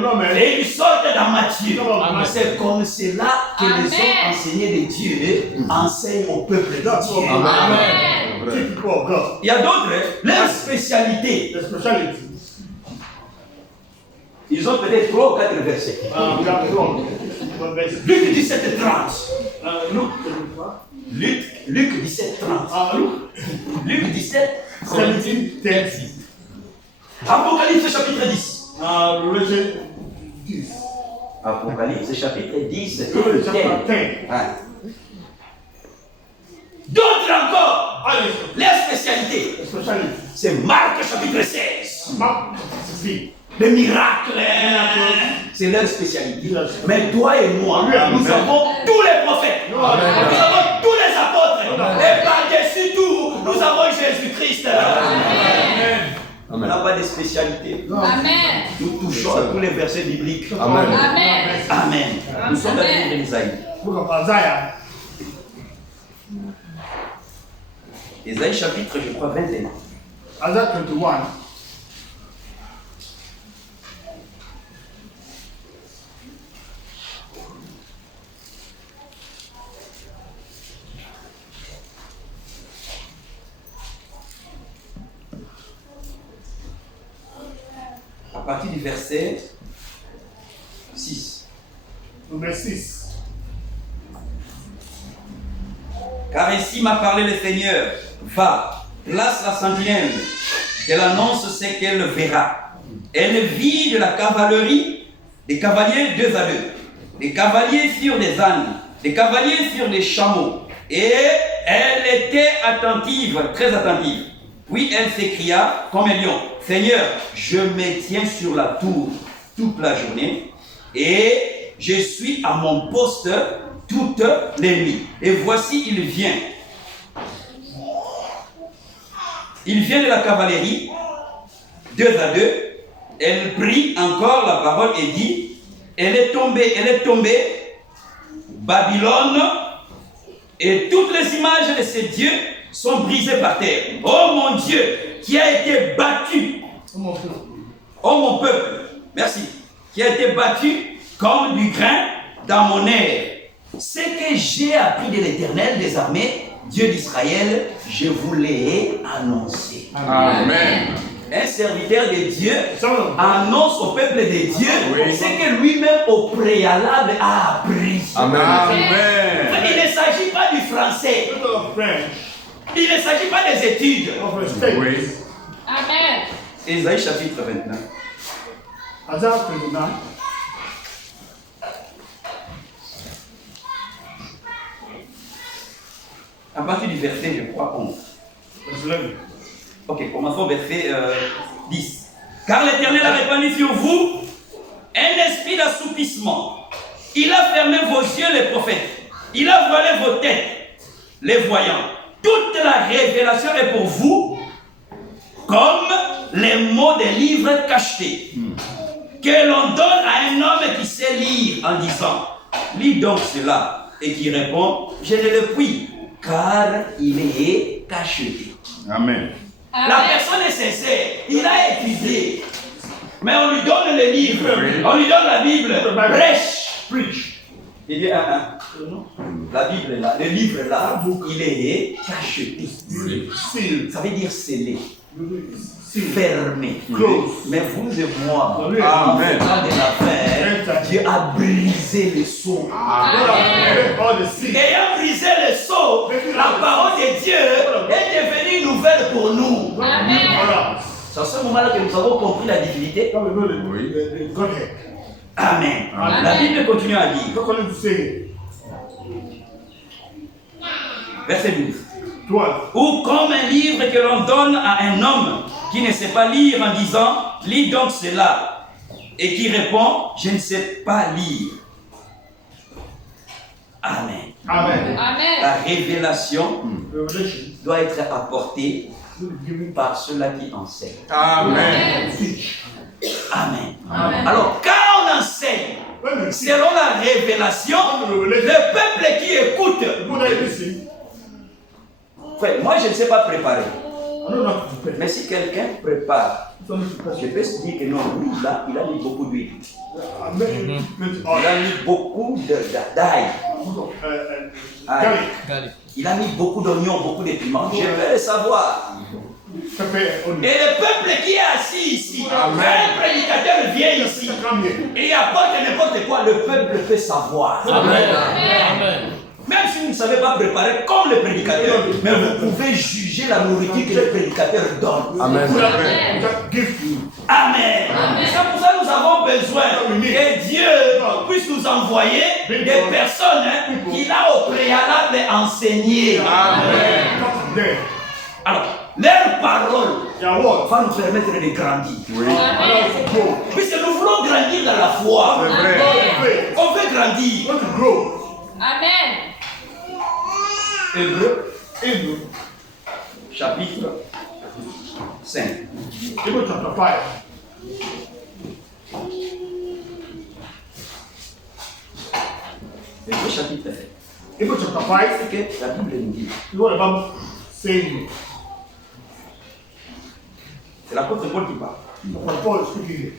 nombre et ils sortent dans Matthieu. Amen. C'est comme cela que les Amen. hommes enseignés de Dieu enseignent au peuple de that's what Dieu. Amen. the people of God. Il y a d'autres, leur spécialité. The speciality. Ils ont peut-être 3 ou 4 versets. We have from verse. Luc 17, 30. Luke. Luc 17, 30. Luke Luc 17, 17, 30. Apocalypse chapitre 10. Revelation 10. Apocalypse chapitre 10. Revelation chapter 10. Ouais. D'autres encore, Others, leur spécialité, the speciality. c'est Marc chapitre 16. Mark 16. Les miracles, c'est leur spécialité. Mais toi et moi, nous avons tous les prophètes, nous avons tous les apôtres, et par-dessus tout, nous avons Jésus-Christ. On n'a pas de spécialité. Amen. Nous touchons à tous les versets bibliques. Amen. Amen. Amen. Nous sommes dans le livre d'Ésaïe. Book of Isaiah. Ésaïe chapitre, je crois, 21. Isaiah 21. À partir du verset 6. Verse 6. Car ainsi m'a parlé le Seigneur. Va, place la sentinelle, qu'elle annonce ce qu'elle verra. Elle vit de la cavalerie, des cavaliers 2 à 2, des cavaliers sur des ânes, des cavaliers sur des chameaux, Et elle était attentive, très attentive. Puis elle s'écria comme un lion, Seigneur, je me tiens sur la tour toute la journée et je suis à mon poste toutes les nuits. Et voici, il vient. Il vient de la cavalerie, 2 à 2. Elle prit encore la parole et dit, elle est tombée, Babylone, et toutes les images de ces dieux sont brisées par terre. Oh mon Dieu, qui a été battu, oh mon peuple, merci, qui a été battu comme du grain dans mon air. Ce que j'ai appris de l'Éternel des armées, Dieu d'Israël, je vous l'ai annoncé. Amen. Un serviteur de Dieu annonce au peuple de Dieu ce que lui-même au préalable a appris. Amen. Il ne s'agit pas du français. Il ne s'agit pas des études. Oui. Amen. Ésaïe chapitre 29. Isaiah 29. À partir du verset, je crois, 11. Verse 11. Ok, commençons au verset 10. Car l'Éternel a répandu sur vous un esprit d'assoupissement. Il a fermé vos yeux, les prophètes. Il a voilé vos têtes, les voyants. Toute la révélation est pour vous comme les mots des livres cachetés que l'on donne à un homme qui sait lire en disant, lis donc cela, et qui répond, je ne le puis, car il est cacheté. Amen. La personne est sincère, il a étudié, mais on lui donne le livre, on lui donne la Bible, prêche, preach. Il dit, la Bible là, le livre là, il est cacheté. Ça veut dire scellé, fermé. Mais vous et moi, en faisant de la fin, Dieu a brisé les sceaux. Ayant brisé les sceaux, la parole de Dieu est devenue nouvelle pour nous. C'est à ce moment-là que nous avons compris la divinité. Amen. La Bible continue à dire. Verset 12. Ou comme un livre que l'on donne à un homme qui ne sait pas lire en disant, lis donc cela, et qui répond, je ne sais pas lire. Amen. Amen. La révélation doit être apportée par ceux-là qui enseignent. Amen. Amen. Alors, quand on enseigne, selon la révélation, le peuple qui écoute, frère, moi je ne sais pas préparer. Mais si quelqu'un prépare, je peux se dire que non, lui là, il a mis beaucoup d'huile. Il a mis beaucoup d'ail. Il a mis beaucoup d'oignons, beaucoup de piments. Je veux le savoir. Et le peuple qui est assis ici, quand un prédicateur vient ici et apporte n'importe quoi, le peuple peut savoir. Amen. Même si vous ne savez pas préparer comme le prédicateur, mais vous pouvez juger la nourriture que le prédicateur donne. Amen. Amen. C'est pour ça que nous avons besoin que Dieu puisse nous envoyer des personnes qu'il a au préalable enseignées. Amen. Alors, leur parole va nous permettre de grandir. Puisque nous voulons grandir dans la foi. On veut grandir. Amen. Hébreux, chapitre 5. Hebrews chapter 5. Hébreux chapitre 5. Hebrews chapter 5. C'est que la Bible nous dit. This is what the Bible saying. C'est l'apôtre Paul qui parle. What Paul is speaking here.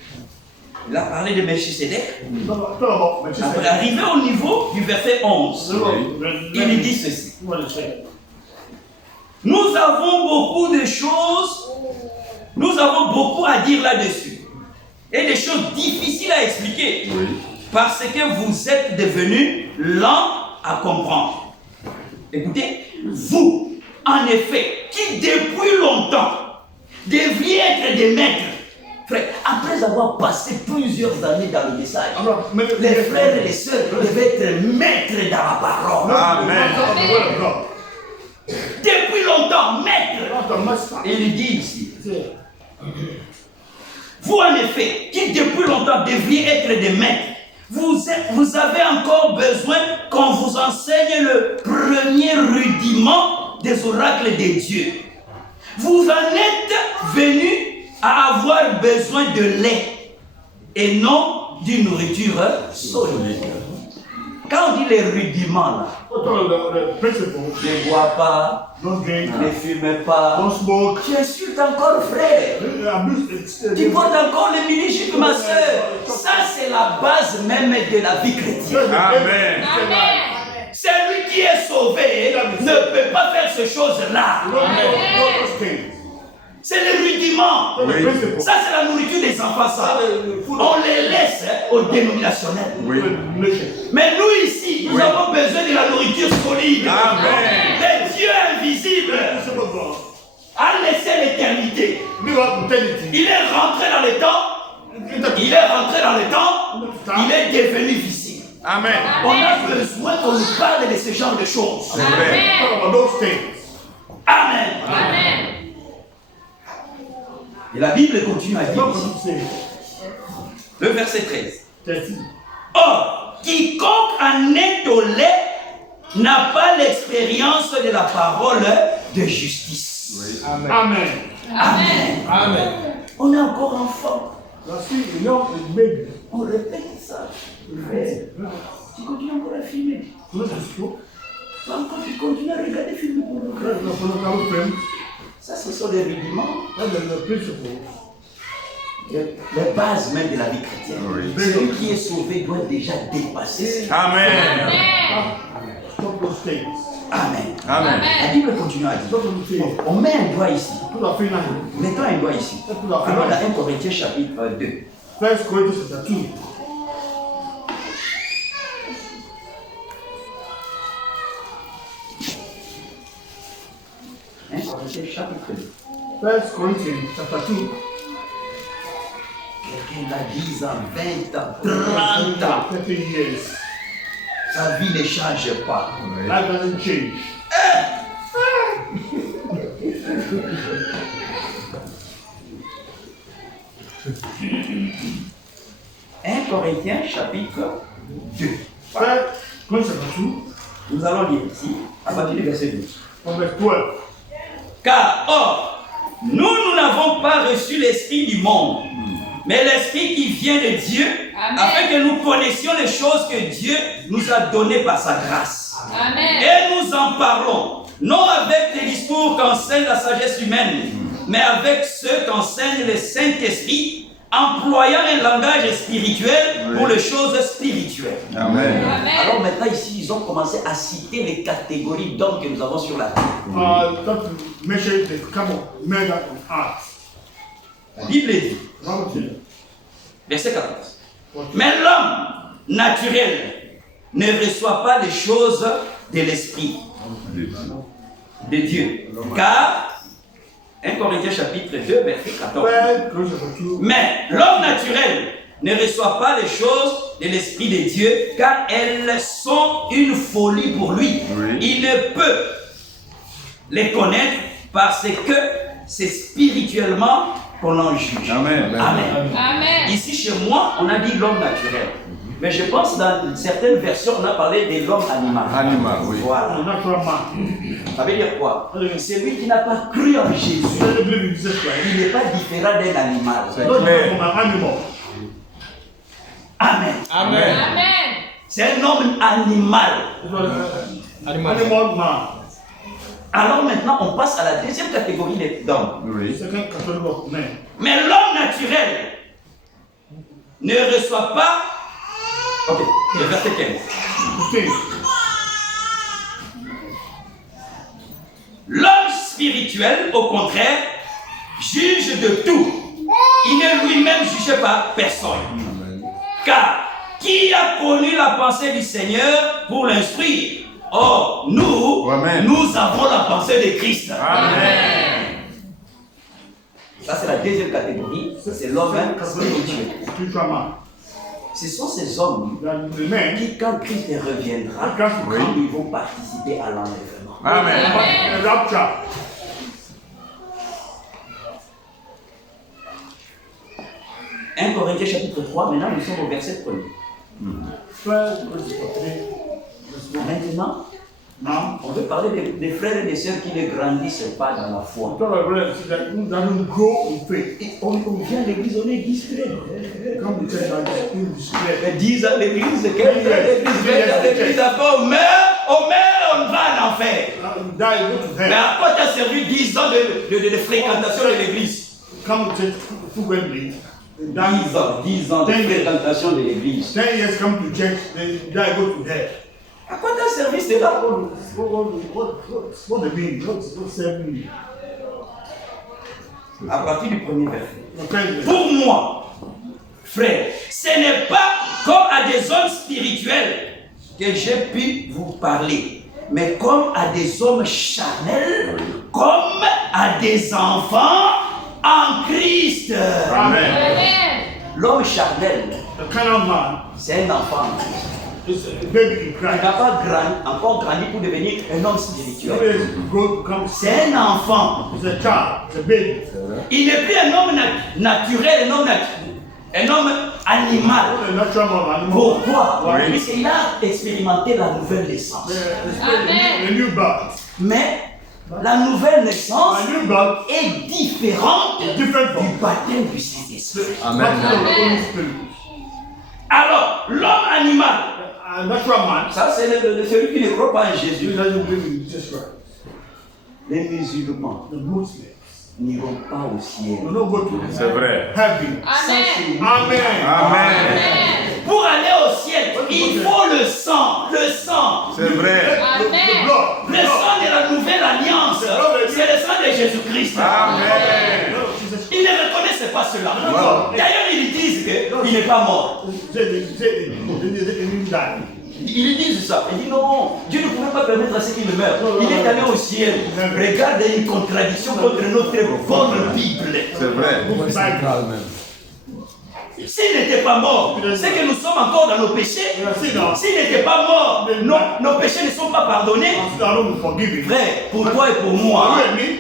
Il a parlé de Melchisédek. Talk about Après, Manchester. arrivé au niveau du verset 11, il dit ceci. What is saying? Nous avons beaucoup de choses, nous avons beaucoup à dire là-dessus. Et des choses difficiles à expliquer. Parce que vous êtes devenus lents à comprendre. Écoutez, vous, en effet, qui depuis longtemps deviez être des maîtres. Frère, après avoir passé plusieurs années dans le message, Alors, mais les frères et les sœurs devaient être maîtres dans la parole. Amen. Depuis longtemps, maîtres. Not a master. Il dit ici, C'est- vous en effet, qui depuis longtemps devriez être des maîtres, vous avez encore besoin qu'on vous enseigne le premier rudiment des oracles de Dieu. Vous en êtes venus à avoir besoin de lait et non d'une nourriture solide. Quand on dit les rudiments, là, The principle, ne bois pas, don't drink, ne fume pas, don't smoke. tu insultes encore frère. Tu portes encore le mini-jupe, ma soeur. Ça, c'est la base même de la vie chrétienne. Amen. Amen. Celui qui est sauvé ne peut pas faire ces choses-là. C'est le rudiment. Ça, c'est la nourriture des enfants. Ça. On les laisse aux dénominationnels. Oui. Mais nous ici, nous avons besoin de la nourriture solide. Amen. Le Dieu invisible a laissé l'éternité. Il est rentré dans le temps. Il est rentré dans le temps. Il est devenu visible. Amen. On a besoin qu'on nous parle de ce genre de choses. Amen. Amen. Amen. Et la Bible continue à dire ici, le verset 13. Or, quiconque en est au lait n'a pas l'expérience de la parole de justice. Amen. Amen. Amen. Amen. On est encore enfant. Young is baby. On répète ça. Frère, tu continues encore à filmer. Encore tu continues à regarder films pornographiques. Ça, ce sont les rudiments. Les bases même de la vie chrétienne. Oui. Celui qui est sauvé doit déjà dépasser ça. Amen. Stop those things. Amen. Amen. La Bible continue à dire. On met un doigt ici. Put our finger here. Mettons un doigt ici. Alors, dans 1 Corinthiens chapitre 2. 1 Corinthians chapter 2. 1 Corinthiens chapitre 2. 1 Corinthians chapter 2. Quelqu'un l'a 10 ans, 20 ans, 30 ans. 30 years. Sa vie ne change pas. That doesn't change. 1 Corinthiens chapitre 2. 1 Corinthians chapter 2. Nous allons lire ici, à partir du verset 12. From verse 12. Car, or, nous n'avons pas reçu l'esprit du monde, mais l'esprit qui vient de Dieu, Amen. afin que nous connaissions les choses que Dieu nous a données par sa grâce. Amen. Et nous en parlons, non avec des discours qu'enseigne la sagesse humaine, mais avec ceux qu'enseigne le Saint-Esprit, employant un langage spirituel pour les choses spirituelles. Amen. Amen. Alors maintenant ici, ils ont commencé à citer les catégories d'hommes que nous avons sur la terre. Don't measure the come of men on earth. La Bible dit, verset 14. Mais l'homme naturel ne reçoit pas les choses de l'esprit de Dieu. Car, 1 Corinthiens chapitre 2, verset 14. 1 Corinthians chapter 2. Mais l'homme naturel ne reçoit pas les choses de l'esprit de Dieu, car elles sont une folie pour lui. Oui. Il ne peut les connaître parce que c'est spirituellement qu'on en juge. Amen. Amen. Amen. Ici chez moi, on a dit l'homme naturel. Mais je pense dans certaines versions, on a parlé de l'homme animal. Animal, oui. Voilà. The natural man. Ça veut dire quoi? Celui qui n'a pas cru en Jésus, He doesn't believe in Jesus Christ. il n'est pas différent d'un animal. C'est Not clair. from an animal. Amen. Amen. Amen. C'est un homme animal. It was animal man. Alors maintenant, on passe à la deuxième catégorie d'hommes. Oui. Second category of men. Mais l'homme naturel ne reçoit pas. Ok, le verset 15. 15. L'homme spirituel, au contraire, juge de tout. Il n'est lui-même jugé par personne. Car qui a connu la pensée du Seigneur pour l'instruire? Or, nous, Amen. nous avons la pensée de Christ. Amen. Ça, c'est la deuxième catégorie. C'est l'homme spirituel. Spiritual man. Ce sont ces hommes The men, qui, quand Christ reviendra, Oui. ils vont participer à l'enlèvement. Amen. the rapture. 1 Corinthiens chapitre 3, maintenant nous sommes au verset 1er. First Corinthians. Maintenant, Now, on veut parler des frères et des sœurs qui ne grandissent pas dans la foi. talk about brothers that doesn't grow in faith. Et on vient à l'église, on est distrait. Come to church and just in despair. 10 ans l'église, 15 ans l'église, 20 ans l'église, après on meurt, on va en enfer. Die, go to Mais hell. à quoi t'as servi 10 ans de fréquentation de l'église? Come to church frequently. Die. 10 ans de fréquentation de l'église. 10 years come to church, then die, go to hell. À quoi t'as servi cela? What they mean? What's serving? À partir du premier verset. Okay. Pour moi, frère, ce n'est pas comme à des hommes spirituels que j'ai pu vous parler, mais comme à des hommes charnels, comme à des enfants en Christ. Amen. L'homme charnel, The carnal man c'est un enfant. is a baby in Il Christ. n'a pas encore grandi pour devenir un homme He spirituel. is grow to become. C'est un enfant. He's a child. It's a baby. Il n'est plus un homme naturel, un homme animal. Not a natural man anymore. Pourquoi? Oui. Parce qu'il a expérimenté la nouvelle naissance. A new birth. Mais la nouvelle naissance A new birth est différente different du from baptême du Saint-Esprit. Amen. baptism of the Holy Spirit. Alors, l'homme animal, A natural man, ça c'est celui qui ne croit pas en he Jésus. doesn't believe in Jesus Christ. Les musulmans The Muslims n'iront pas au ciel. will not go to C'est vrai. heaven. Amen. Amen. Amen. Pour aller au ciel, il faut le sang. C'est vrai. The blood. Le sang de la nouvelle alliance, c'est le sang de Jésus-Christ. Amen. Jesus Ils ne reconnaissent pas cela. Wow. D'ailleurs, ils disent qu'il n'est pas mort. They didn't die. Ils disent ça. Ils disent non, Dieu ne pouvait pas permettre à ce qu'il meure. Il est allé au ciel. Regarde une contradiction contre notre bonne Bible. C'est vrai. S'il n'était pas mort, c'est que nous sommes encore dans nos péchés. Sinner. S'il n'était pas mort, nos péchés ne sont pas pardonnés. I don't forgive him. Frère, pour toi et pour moi,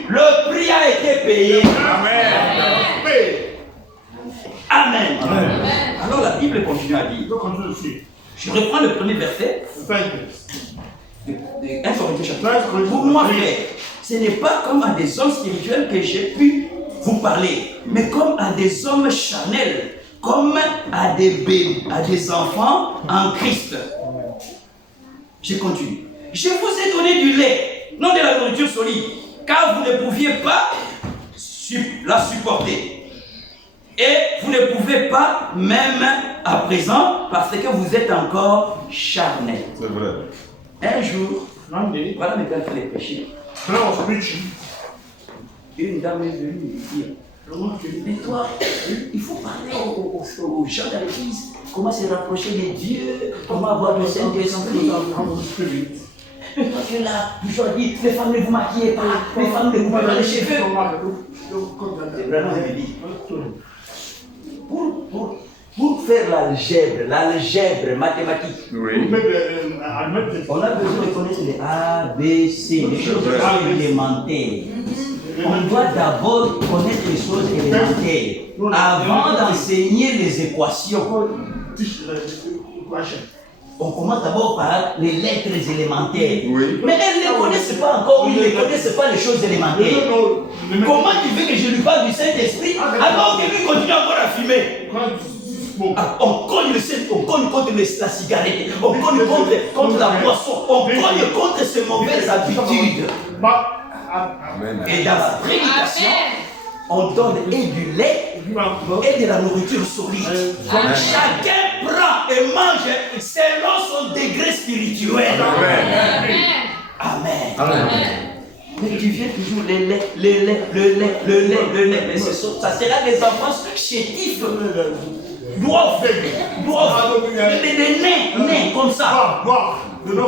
le prix a été payé. Amen. Pay. Amen. Alors la Bible continue à dire. Don't continue to see. Je reprends le premier verset The first verse. de 1 Corinthiens chapitre. First Corinthians. Pour moi, frère, ce n'est pas comme à des hommes spirituels que j'ai pu vous parler, mais comme à des hommes charnels, comme à des bébés, à des enfants en Christ. Je continue. Je vous ai donné du lait, non de la nourriture solide, car vous ne pouviez pas la supporter. Et vous ne pouvez pas même à présent parce que vous êtes encore charnel. C'est vrai. Un jour, One day, voilà mes pères qui les prêchaient. when I was preaching, Une dame est venue lui dire, I want to mais toi, il faut parler aux gens de l'église, comment se rapprocher de Dieu, comment avoir le Saint-Esprit. Holy Spirit. Parce que là, toujours dit, les femmes ne vous maquillez pas, les femmes ne vous coupez pas les cheveux. C'est vraiment ce qu'il dit. Pour faire l'algèbre mathématique, Oui. on a besoin de connaître les A, B, C, les choses élémentaires. On doit d'abord connaître les choses élémentaires avant d'enseigner les équations. On commence d'abord par les lettres élémentaires. Oui. Mais elles ne connaissent pas encore, ils ne connaissent pas les choses élémentaires. Comment tu veux que je lui parle du Saint-Esprit alors que lui continue encore à fumer? On cogne le Saint, on cogne contre la cigarette, on cogne contre la boisson, on cogne contre ces mauvaises habitudes. Amen. Et dans la prédication, on donne et du lait et de la nourriture solide. Chacun prend et mange selon son degré spirituel. Amen. Amen. Mais tu viens toujours le lait. Mais ça sera des enfants chétifs. Doivent des nains comme ça.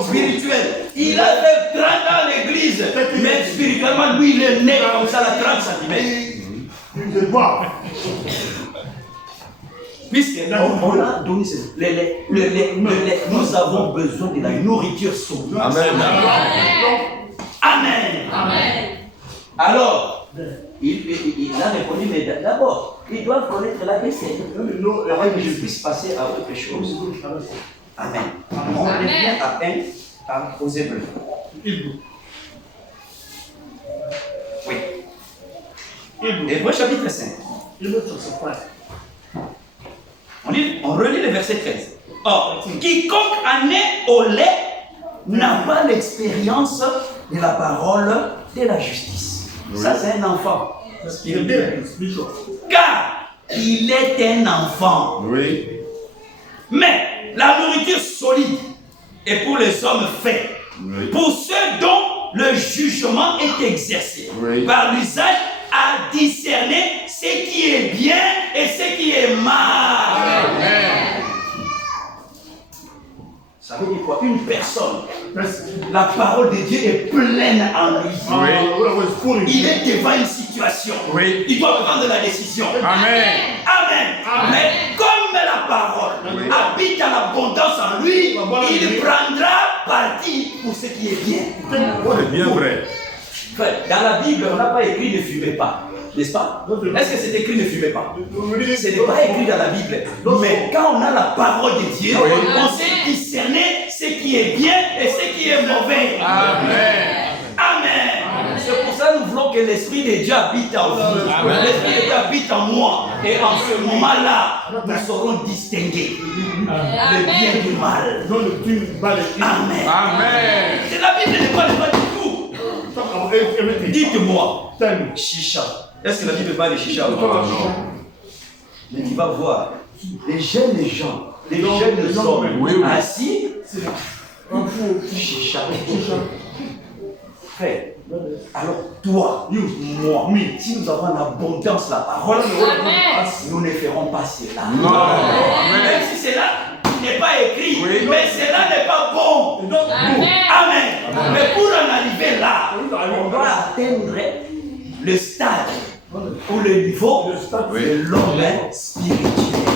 Spirituel. Il a fait 30 ans à l'église, mais spirituellement, lui, il est né comme ça, à 30 cm. the bar. Puisque on a donné nous avons besoin de la nourriture solide. Amen. Amen. Amen. Alors, il a répondu, mais d'abord, ils doivent connaître la décès. Avant que je puisse passer à autre chose. Amen. On revient aux Hébreux. Oui. Hébreux chapitre 5. On relit le verset 13. Or, quiconque en est au lait n'a pas l'expérience de la parole de la justice. Oui. Ça, c'est un enfant. Car il est un enfant. Oui. Mais la nourriture solide est pour les hommes faits. Oui. Pour ceux dont le jugement est exercé. Oui. Par l'usage à discerner ce qui est bien et ce qui est mal. Amen. Ça veut dire quoi? Une personne, la parole de Dieu est pleine en lui. Oui. Il est devant une situation. Oui. Il doit prendre la décision. Amen. Amen. Amen. Mais comme la parole habite en abondance en lui, il prendra parti pour ce qui est bien. C'est bien vrai. Dans la Bible, on n'a pas écrit ne fumez pas, n'est-ce pas? Est-ce que c'est écrit ne fumez pas? Ce n'est pas écrit dans la Bible. Mais quand on a la parole de Dieu, on sait discerner ce qui est bien et ce qui est mauvais. Amen. Amen. C'est pour ça que nous voulons que l'Esprit de Dieu habite en vous. L'Esprit de Dieu habite en moi. Et en ce moment-là, nous saurons distinguer le bien du mal. Amen. Amen. C'est la Bible ne parle pas du tout. Dites-moi, chicha. Est-ce que la Bible parle de chicha? Non. Mais tu vas voir, les jeunes gens, les jeunes hommes assis, chicha. Frère, alors toi, moi, si nous avons l'abondance, la parole, nous ne ferons pas cela. Même si cela n'est pas écrit, mais cela n'est pas bon. Amen. Mais pour en arriver là, on doit atteindre le stade ou le niveau de l'homme spirituel.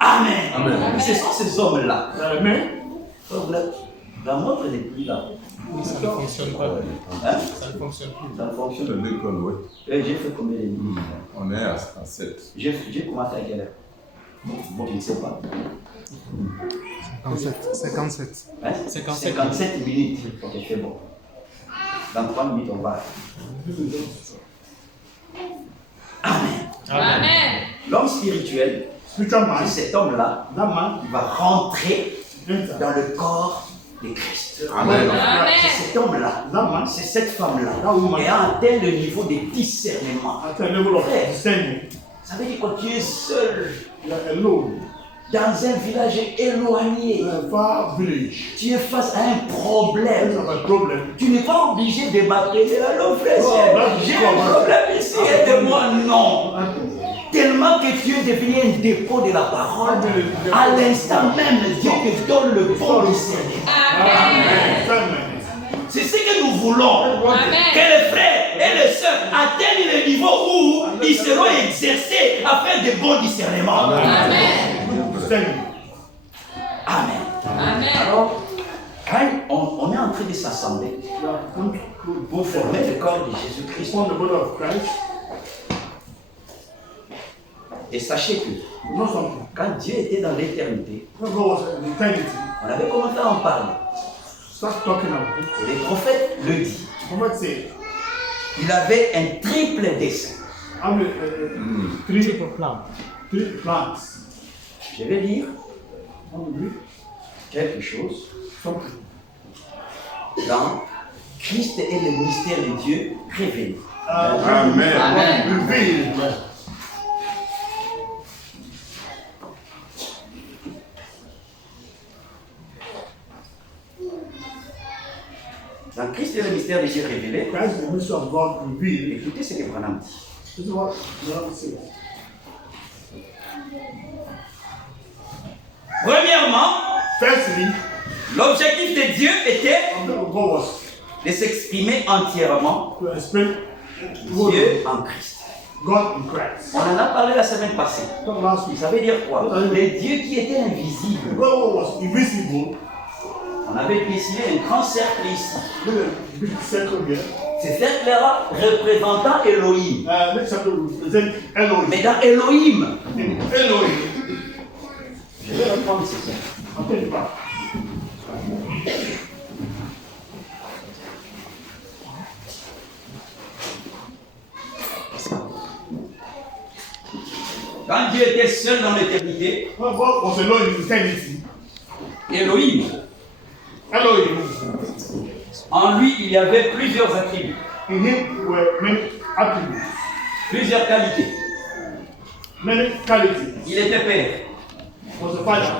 Amen. Ce sont ces hommes-là. La montre n'est plus là. Ça ne fonctionne pas. Hein? Ça ne fonctionne plus. Ça ne fonctionne plus. J'ai fait combien de minutes? On est à 7. J'ai commencé à quelle heure? Bon, je ne sais pas. 57. Hein? 57 minutes. Ok, c'est bon. Dans 3 minutes, on va. Amen. Amen. L'homme spirituel, c'est cet homme-là, il va rentrer dans le corps de Christ. Amen. C'est cet homme-là, c'est cette femme-là, et a atteint le niveau de discernement. Ça veut dire quoi? Tu es seul dans un village éloigné. Tu es face à un problème. Tu n'es pas obligé de m'appeler. Allô frère, j'ai un problème ici, aide-moi. Non. Tellement que tu es devenu un dépôt de la parole, à l'instant même, Dieu te donne le bon discernement. Amen. C'est ce que nous voulons. Amen. Que les frères et les sœurs atteignent le niveau où ils seront exercés à faire de bons discernements. Amen. Amen. Alors, quand on est en train de s'assembler pour former le corps de Jésus-Christ, et sachez que quand Dieu était dans l'éternité, on avait commencé à en parler. Et les prophètes le disent. Il avait un triple dessein. Je vais dire quelque chose dans Christ et le mystère de Dieu révélé. Amen. Amen. Dans Christ et le mystère de Dieu révélé, écoutez ce que Branham dit. Premièrement, l'objectif de Dieu était de s'exprimer entièrement Dieu en Christ. God in Christ. On en a parlé la semaine passée. Talk last week. Ça veut dire quoi? Le Dieu qui était invisible. God was invisible. On avait dessiné un grand cercle ici. Look at the big circle here. Ce cercle-là représentant Elohim. This circle represents Elohim. Mais dans Elohim, In Elohim. je vais reprendre ce cercle. I'll take it back. Quand Dieu était seul dans l'éternité, God was alone in eternity. Elohim, Elohim. en lui, il y avait plusieurs attributs, In him were many attributes, plusieurs qualités. many qualities. Il était Père, Was the Father,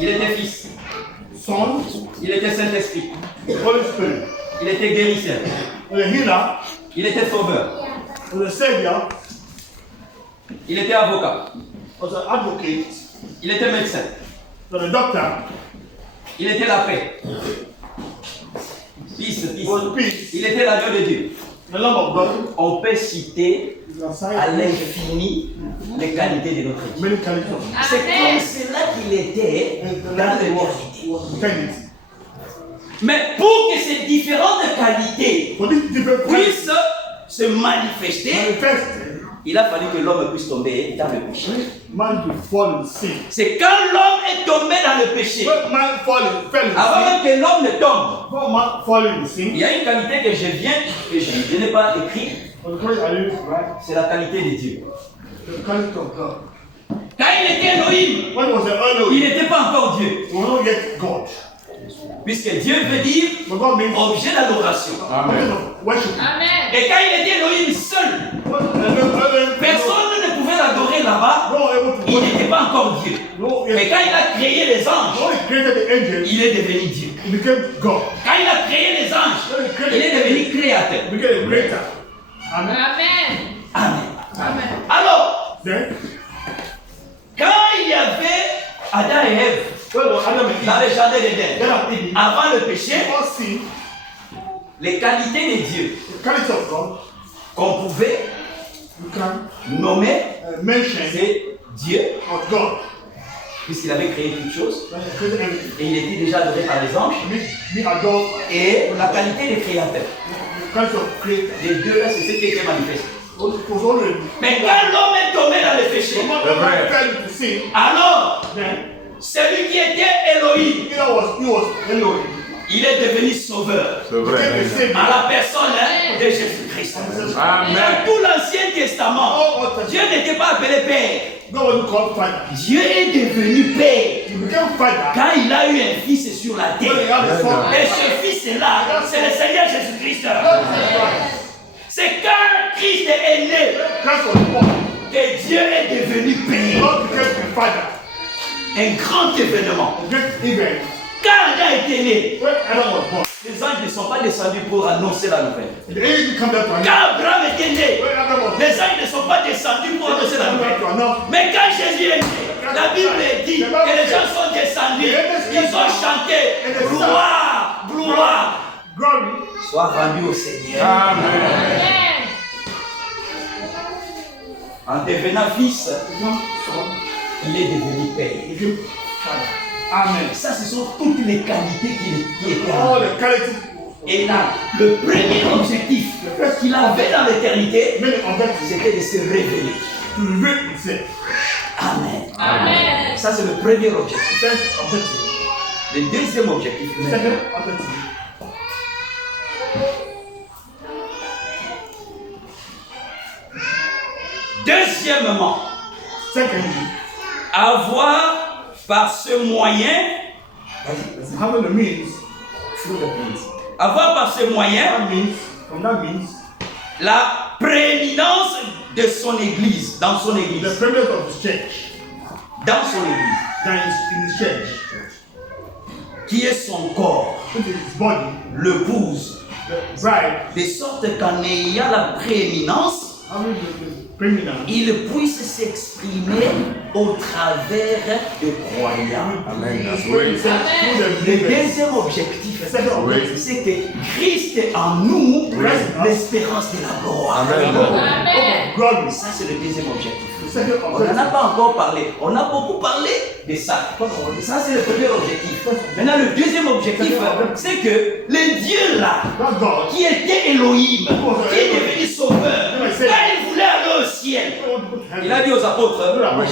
il était Fils, Son, il était Saint-Esprit, Holy Spirit. il était guérisseur, Was a healer, il était sauveur, was a savior, il était avocat, was an advocate, il était médecin, was a doctor, il était la paix. Fils, was peace, il était l'agneau de Dieu. the Lamb of God, On peut citer the à Messiah, l'infini les qualités de notre Dieu. many qualities of C'est comme cela qu'il était dans l'éternité. was eternity. Mais pour que ces différentes qualités For these different puissent qualities se manifester, manifested, il a fallu que l'homme puisse tomber dans le péché. man to fall in sin. C'est quand l'homme est tombé dans le péché, When man fell in avant sin, même que l'homme ne tombe, before man fall in il sin, y a une qualité que je n'ai pas écrite, was the quality, right? c'est la qualité de Dieu. The quality of God. Quand il était Elohim, When was the il Elohim? n'était pas encore Dieu. He was not yet God. Puisque Dieu veut dire But God means objet d'adoration. object of worship. Amen. Et quand il était Elohim seul, Personne personne ne pouvait l'adorer là-bas. no able to Il worship. n'était pas encore Dieu. No, Mais yes. quand il a créé les anges, When he created the angels, il est devenu Dieu. he became God. Quand il a créé les anges, il est devenu créateur. He became a greater. Amen. Amen. Amen. Amen. Alors, Then, quand il y avait Adam et Ève when was Adam and dans Eve? le jardin Then d'Éden, of Eden, avant le péché, before sin, les qualités de Dieu the quality of God, qu'on pouvait you can nommer, mention c'est Dieu, of God. puisqu'il avait créé toutes choses, When he created everything. et il était déjà adoré par les anges, Be adore et la qualité des créateurs. the quality of creator. Les deux là, c'est ce qui était manifesté. It was already. Mais quand l'homme est tombé dans le péché, When man fell into sin, alors then celui qui était Elohim, he was Elohim. il est devenu sauveur. C'est vrai. Became a Amen. savior. À la personne de Jésus-Christ. Dans Amen. tout l'Ancien Testament, Dieu n'était pas appelé Père. God was called Father. Dieu est devenu Père He became Father. quand il a eu un fils sur la When he terre. had a son. Et ce fils-là, c'est le Seigneur Jésus-Christ. C'est quand Christ est né Christ was born. que Dieu est devenu Père. God became a father. Un grand événement. A great event. Quand Adam était né, When Adam was born, les anges ne sont pas descendus pour annoncer la nouvelle. the angel come down to announce. Quand Abraham était né, When Adam was born, les anges ne sont pas descendus pour annoncer la come nouvelle. down to announce. Mais quand Jésus est né, la Bible dit que les gens sont descendus, ils ont chanté gloire, gloire, Glory. soit rendu au Seigneur. Amen. Amen. En devenant fils, Become son. il est devenu Père. Became father. Amen. Ça, ce sont toutes les qualités qui étaient en All lui. the qualities. Et là, le premier objectif qu'il avait dans l'éternité, Many of them c'était de se révéler. to reveal himself. Amen. Amen. Ça, c'est le premier objectif. First objective. Le deuxième objectif, Second objective. deuxièmement, Secondly, avoir par ce moyen, having the means. avoir par ce moyen That means, from that means, la prééminence de son église, dans son the église, prevalence of his church. dans son église, That is in his church. qui est son corps, Which is his body. l'épouse, The bride. de sorte qu'en ayant la prééminence, il puisse s'exprimer au travers de croyants. Amen. Le deuxième objectif, c'est que Christ est en nous, l'espérance de la gloire. Amen. Ça, c'est le deuxième objectif. On n'en a pas encore parlé. On a beaucoup parlé de ça. Ça, c'est le premier objectif. Maintenant, le deuxième objectif, c'est que le Dieu là, qui était Elohim, qui est devenu sauveur, quand il voulait aller au ciel, il a dit aux apôtres,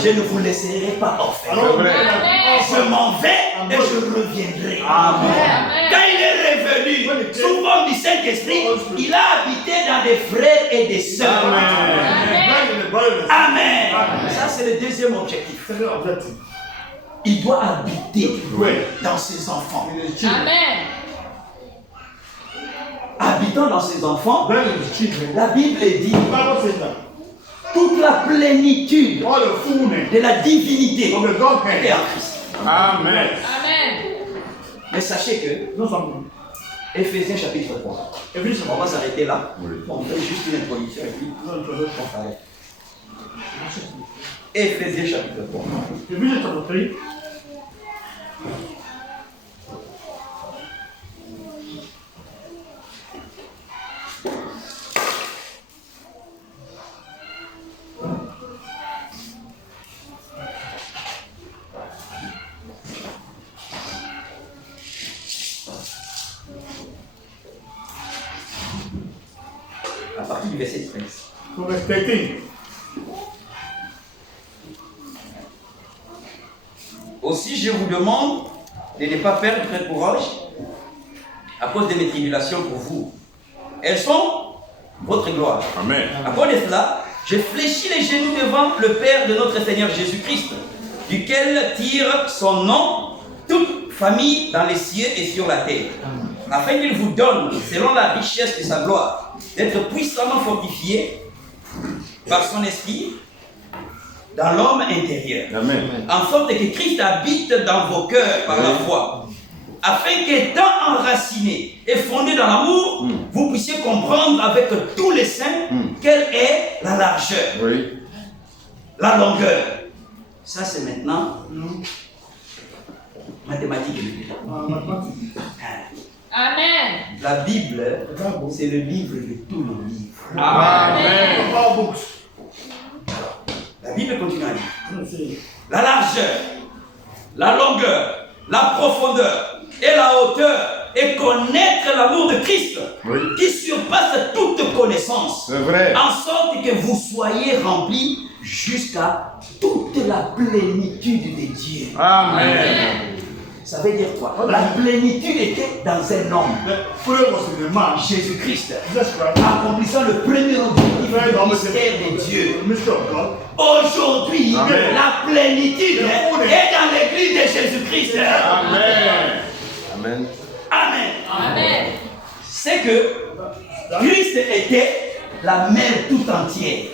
je ne vous laisserai pas orphelins. Je m'en vais et je reviendrai. Quand il est revenu sous forme du Saint-Esprit, il a habité dans des frères et des sœurs. Amen. Ça, c'est le deuxième objectif. Il doit habiter dans ses enfants. Amen. Habitant dans ses enfants, la Bible dit toute la plénitude de la divinité est en Christ. Amen. Amen. Mais sachez que Éphésiens chapitre 3, on va s'arrêter là. On fait juste une introduction et puis on s'arrête. Éphésiens chapitre 3. À partir du verset 13. Aussi, je vous demande de ne pas perdre votre courage à cause de mes tribulations pour vous. Elles sont votre gloire. Amen. À cause de cela, je fléchis les genoux devant le Père de notre Seigneur Jésus-Christ, duquel tire son nom toute famille dans les cieux et sur la terre, afin qu'il vous donne, selon la richesse de sa gloire, d'être puissamment fortifié par son esprit dans l'homme intérieur. Amen. En sorte que Christ habite dans vos cœurs par la foi, afin qu'étant enraciné et fondé dans l'amour, vous puissiez comprendre avec tous les saints quelle est la largeur, la longueur. Ça, c'est maintenant mathématiques. Amen. La Bible, c'est le livre de tous les livres. Amen. La Bible continue à dire la largeur, la longueur, la profondeur et la hauteur, et connaître l'amour de Christ qui surpasse toute connaissance, C'est vrai. en sorte que vous soyez remplis jusqu'à toute la plénitude de Dieu. Amen. Ça veut dire quoi? La plénitude était dans un homme, Jésus-Christ, accomplissant le premier objectif du mystère de Dieu. Aujourd'hui, la plénitude est dans l'église de Jésus-Christ. Amen. Amen. Amen. Amen. C'est que Christ était la mère tout entière.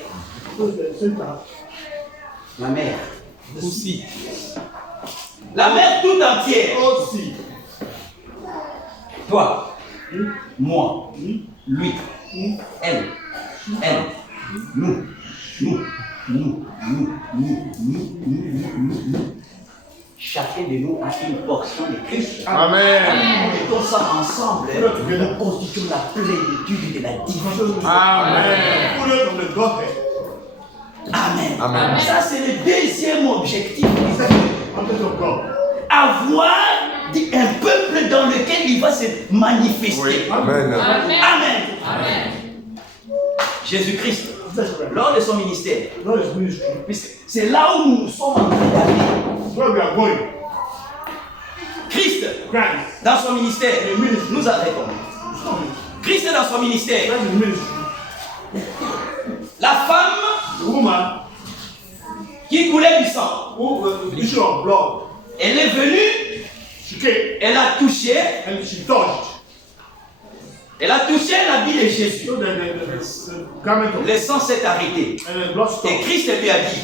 La mère aussi. La mère tout entière. Toi, moi, lui, elle, nous. Chacun de nous a une portion de Christ. Amen. Et tout ça ensemble, nous constituons la plénitude de la divinité. Amen. Amen. Amen. Ça, c'est le deuxième objectif. Avoir un peuple dans lequel il va se manifester. Amen. Amen. Amen. Amen. Jésus-Christ, lors de son ministère, c'est là où nous sommes en train d'aller. Christ, dans son ministère, nous arrêtons. Christ dans son ministère, la femme qui coulait du sang, elle est venue, elle a touché l'habit de Jésus. Le sang s'est arrêté. Et Christ lui a dit,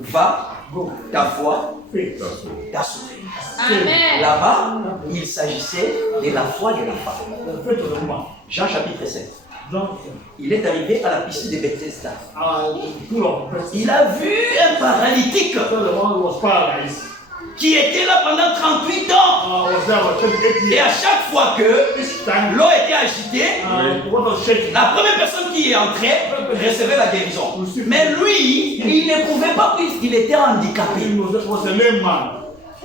va, ta foi t'a sauvé. Amen. Là-bas, il s'agissait de la foi de la femme. Jean chapitre 7. Il est arrivé à la piscine de Bethesda. Full of person. Il a vu un paralytique So the one who was paralyzed qui était là pendant 38 ans. was there for 28 Et years. à chaque fois que Each time, l'eau était agitée, what was shaking? la première personne qui est entrée recevait la guérison. Mais lui, il ne pouvait pas puisqu'il était handicapé. He was a lame man.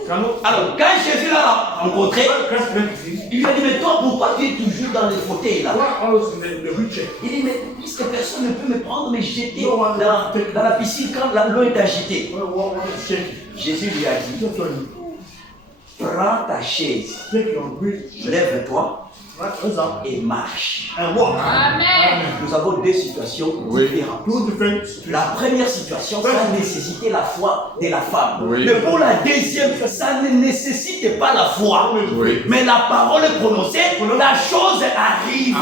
Cannot. Alors, quand Jésus l'a rencontré, Christ went to him. il lui a dit, mais toi, pourquoi tu es toujours dans les fauteuils là? Why always in the wheelchair? Il dit, mais puisque personne ne peut me prendre, me jeter dans la piscine quand l'eau est agitée. What was shaking? Jésus lui a dit, Just when you prends ta chaise, take your wheel, lève-toi rise up et marche. and walk. Amen. Nous avons deux situations différentes. Two different situations. La première situation, ça nécessitait la foi de la femme. Oui. Mais pour la deuxième, ça ne nécessitait pas la foi. Oui. Mais la parole est prononcée, la chose arrive.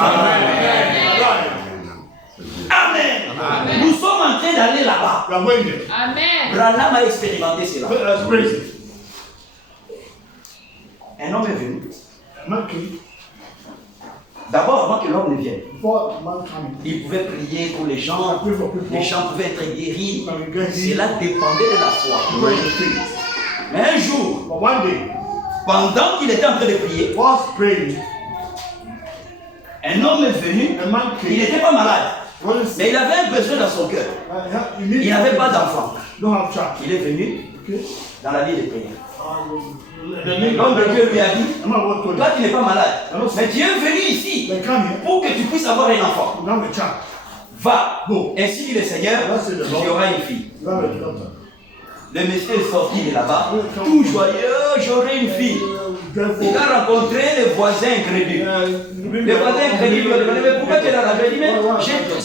Amen. Nous sommes en train d'aller là-bas. You are going there. Amen. Branham a expérimenté cela. That's crazy. Un homme est venu. A man came. D'abord, avant que l'homme ne vienne, Before a man came, il pouvait prier pour les gens. pray for people. Les gens pouvaient être guéris. Cela Cela dépendait de la foi. pray in faith. Mais un jour, But one day, pendant qu'il était en train de prier, whilst praying, un homme est venu. a man Il came. n'était pas malade, Wasn't mais sick. il avait un besoin dans son cœur. You need Il n'avait pas d'enfant. Don't have child. Il est venu Okay. dans la vie de prière. The name L'homme de Dieu lui a dit, I'm not going to toi tu n'es pas malade, mais Dieu est venu ici They come here. pour que tu puisses avoir un enfant. You have a child. Va, Go. ainsi dit le Seigneur, tu auras une fille. You have a daughter. Le monsieur est sorti de là-bas, tout joyeux, j'aurai une fille. Il a rencontré les voisins incrédules. Les voisins incrédules lui ont demandé, mais pourquoi tu es là? Il a dit, mais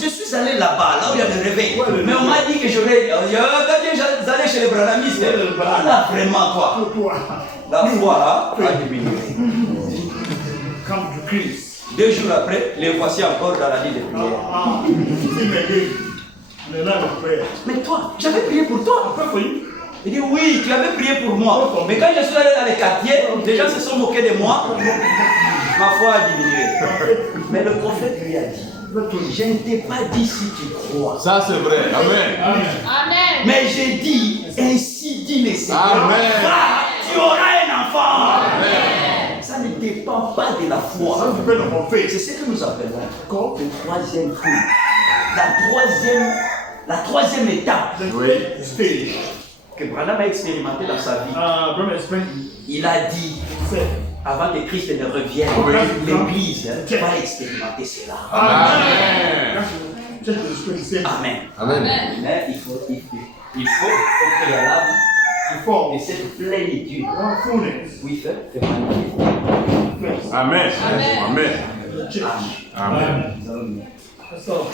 je suis allé là-bas, là où il y a le réveil. Mais on m'a dit que j'aurais. Quand tu es allé chez les branhamistes, là vraiment toi. La foi là a diminué. Come to Christ. 2 jours après, les voici encore dans la vie de prière. Sing again. In the night of prayer. Mais toi, j'avais prié pour toi. Pray for you. Il dit oui, tu avais prié pour moi. Mais quand je suis allé dans les quartiers, les gens se sont moqués de moi. Ma foi a diminué. Mais le prophète lui a dit, je ne t'ai pas dit si tu crois. Ça, c'est vrai. Amen. Amen. Mais j'ai dit, ainsi dit le Seigneur. Amen. Va, tu auras un enfant. Amen. Ça ne dépend pas de la foi. Some depend upon faith. C'est ce que nous appelons God. le troisième fruit. La troisième étape The stage. que Branham a expérimenté dans sa vie. Brother explained. Il a dit, Said. avant que Christ ne revienne, Oui. l'Église va expérimenter cela. Amen. Check the spirit. Say. Amen. Amen. Mais il faut au préalable Before. de cette plénitude. One fullness. Oui, fait manifester. Amen. Amen. Amen. The church. Amen. That's all.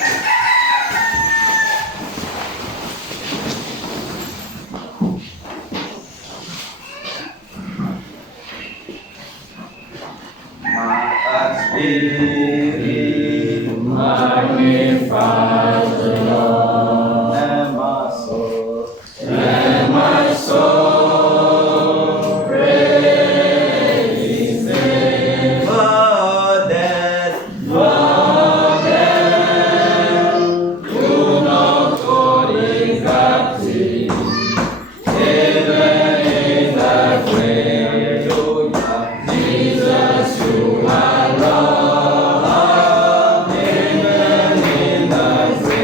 Jesus, you are Lord, amen in the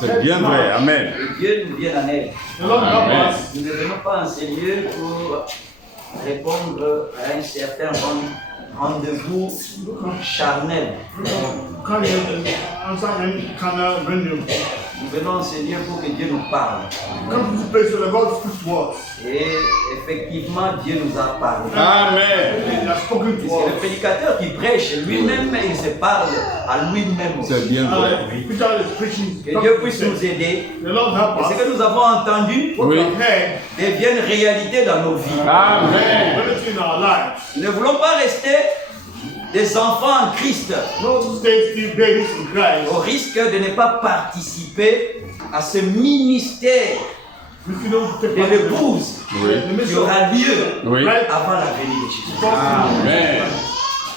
C'est bien vrai. Amen. Que Dieu nous vienne en aide. The Lord help us. Nous ne venons pas en ce lieu pour répondre à un certain rendez-vous charnel. Come here and answer any kind of random. Nous venons en ce lieu pour que Dieu nous parle. Come to this place where the God speaks to us. Et effectivement, Dieu nous a parlé. Amen. He has spoken to C'est le us. prédicateur qui prêche lui-même, il se parle à lui-même. C'est bien vrai. Peter is preaching. Que Dieu puisse nous aider. The Lord help Et ce us. que nous avons entendu What we Oui. have heard, devienne réalité dans nos vies. Amen. reality in our lives. Nous ne voulons pas rester des enfants en Christ No stay still babies in Christ. au risque de ne pas participer à ce ministère We cannot take de part in l'épouse Oui. the qui mission. aura lieu Oui. avant la venue de Jésus. Amen.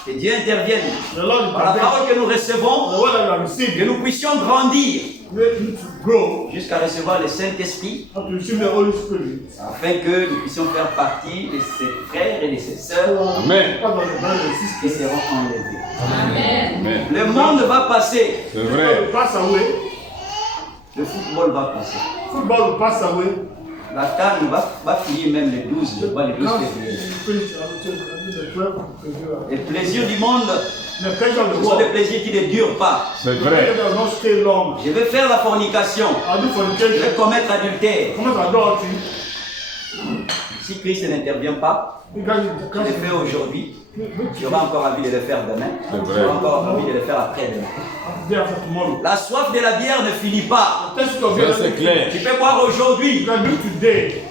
Que Dieu intervienne The Lord par la is parole que nous recevons, the word that we are que receiving. nous puissions grandir We need to grow jusqu'à recevoir le Saint-Esprit up to receive the Holy Spirit. afin que nous puissions faire partie de ces frères et de ces sœurs Amen. Part of the brothers and qui sisters. seront enlevés. Amen. Le monde va passer, C'est Football vrai. will pass away. le football va passer. Football will pass away. La CAN va finir même le 12, je vois le 12 Can't février. finish until the 12th. Les plaisirs du monde, The pleasure of ce the sont des world. plaisirs qui ne durent pas. C'est The vrai. pleasure does not stay long. Je vais faire la fornication, I'll do je fornication. vais commettre adultère. Commit adultery. Si Christ n'intervient pas, Because je le fais aujourd'hui, tu auras encore envie de le faire demain, C'est tu vrai. auras encore envie de le faire après-demain. day after tomorrow. La soif de la bière ne finit pas. Test of Ça, c'est clair. Tu peux boire aujourd'hui, You can do today.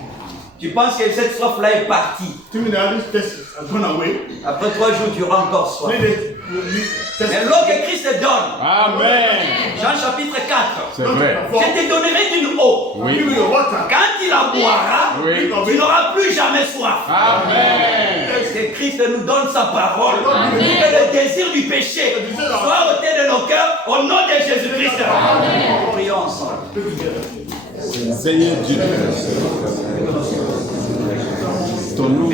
tu penses que cette soif-là est partie. 2 minutes, this test has gone away. Après 3 jours, tu auras encore soif. 3 days, you need test. Mais l'eau que Christ donne, Amen. Jean chapitre 4, C'est vrai. je te donnerai d'une eau. Give Oui. me your water. Quand il la boira, Oui. tu n'auras plus jamais soif. Amen. Que Christ nous donne sa parole. Que le désir du péché soit ôté de nos cœurs au nom de Jésus-Christ. Prions ensemble. Seigneur Dieu, ton nom.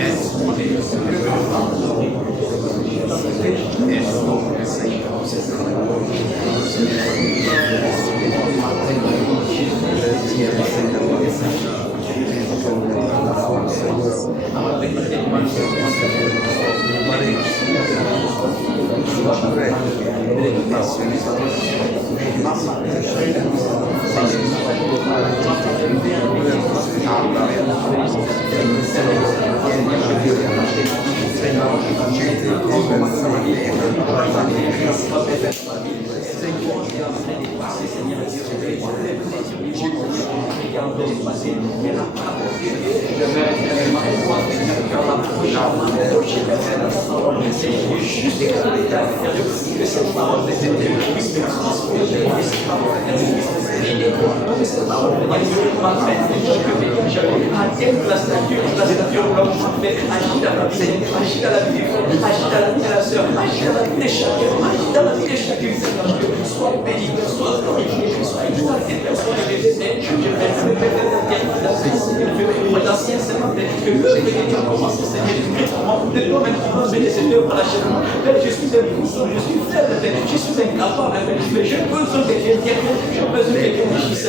Je suis impuissant, je suis faible, je suis incapable, mais j'ai besoin de quelqu'un, j'ai besoin de quelqu'un qui agisse,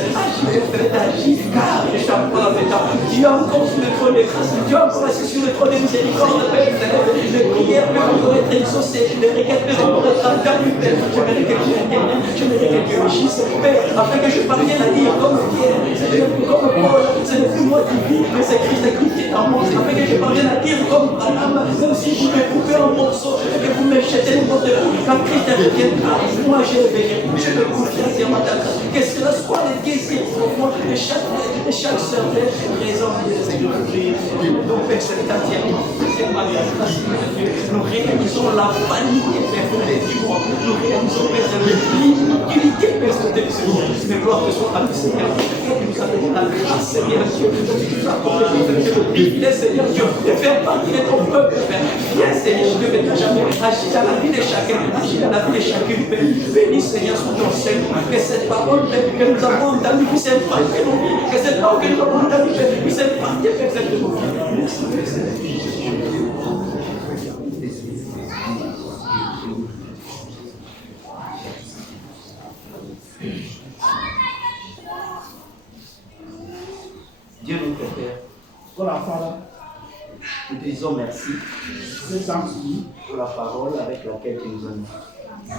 agis, car je suis encore avec toi. Tu es encore sur le trône de grâce, tu es encore assis sur le trône de miséricorde, Père. Les prières peuvent encore être exaucées, les requêtes peuvent encore être entendues, Père. J'aimerais que tu interviennes, j'aimerais que tu agisses, Père, afin que je parvienne à dire comme Pierre, comme Paul, ce n'est plus moi qui vis, mais c'est Christ qui est en moi, afin que je parvienne à dire comme Abraham, même si vous me coupez en morceaux, et que vous me jetez n'importe où, quand Christ reviendra, moi je le verrai, je me confie en ma grâce, que cela soit les désirs profonds de chaque sœur, présent donc Père, c'est entièrement, c'est ma grâce, nous réalisons la vanité, Père, du monde, nous réalisons, Père, l'inutilité, Père, mais gloire te soit à nous, Seigneur, que nous avons la grâce, Seigneur Dieu, tu nous accordes le privilège, Seigneur Dieu, de faire partie de ton peuple, Père, viens, Seigneur Dieu, que tu n'as jamais agi dans la vie de chacun, agis dans la vie de chacune, Père, bénis, Seigneur, sous ton Seigneur, que cette parole, Père, que nous avons entendue, puisse impacter nos vies, que cette parole que nous avons entendue, Père, puisse impacter, Père, cette nos vies. Merci, Père. call our Father, nous te disons merci say thanks to you pour la parole avec laquelle tu nous as mis.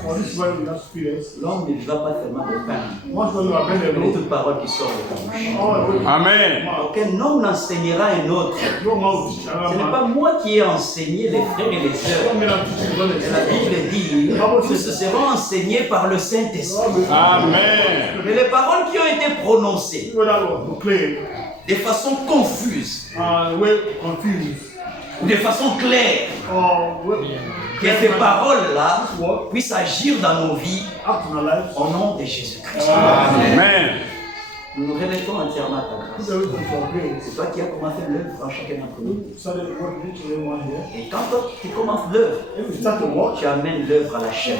for this word you have spirit. L'homme ne vivra pas seulement de pain, Once when you are better, mais de toute parole qui sort de ta bouche. Amen. Aucun homme n'enseignera un autre. no man will teach Ce another n'est man. pas moi qui ai enseigné les frères et les sœurs. One man will teach Et la another. Bible dit que ce seront enseignés par le Saint-Esprit. Amen. Mais les paroles qui ont été prononcées People that were proclaimed de façon confuse, were confused ou de façon claire, or were que ces paroles-là puissent agir dans nos vies act in our lives. au nom de Jésus-Christ. Amen. Nous nous remettons entièrement à ta Put grâce. everything to our grace. C'est toi qui as commencé l'œuvre en chacun d'entre nous. We started the work with everyone here. Et quand toi, tu commences l'œuvre, If we start the work, tu amènes l'œuvre à la chair.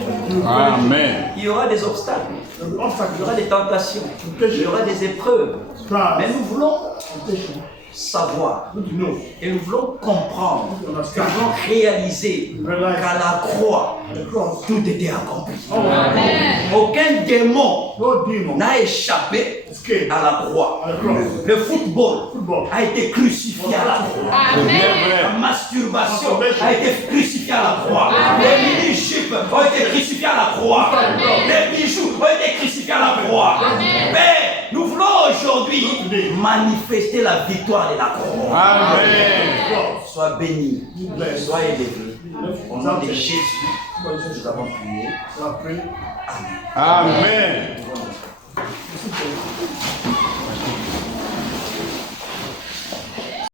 Amen. Il y aura des obstacles, there will be il y obstacles, aura des tentations, il y aura des épreuves. Mais trials, nous voulons temptation. savoir We need to know. et nous voulons comprendre, We nous understand. voulons réaliser qu'à la croix, At the cross, tout était accompli. Amen. Aucun démon no demon n'a échappé escaped à la croix. at the cross. Le football Football a été crucifié à la croix. C'est bien Amen. La vrai. masturbation a été crucifiée à la croix. Les mini-jupes ont été crucifiés à la croix. Les bijoux ont été crucifiés à la croix. Mais nous voulons aujourd'hui manifester la victoire de la croix. Amen. Sois béni, blessed. sois élevé. Au nom de Jésus, But Jesus, nous avons prié. I pray. Amen. Amen. Listen to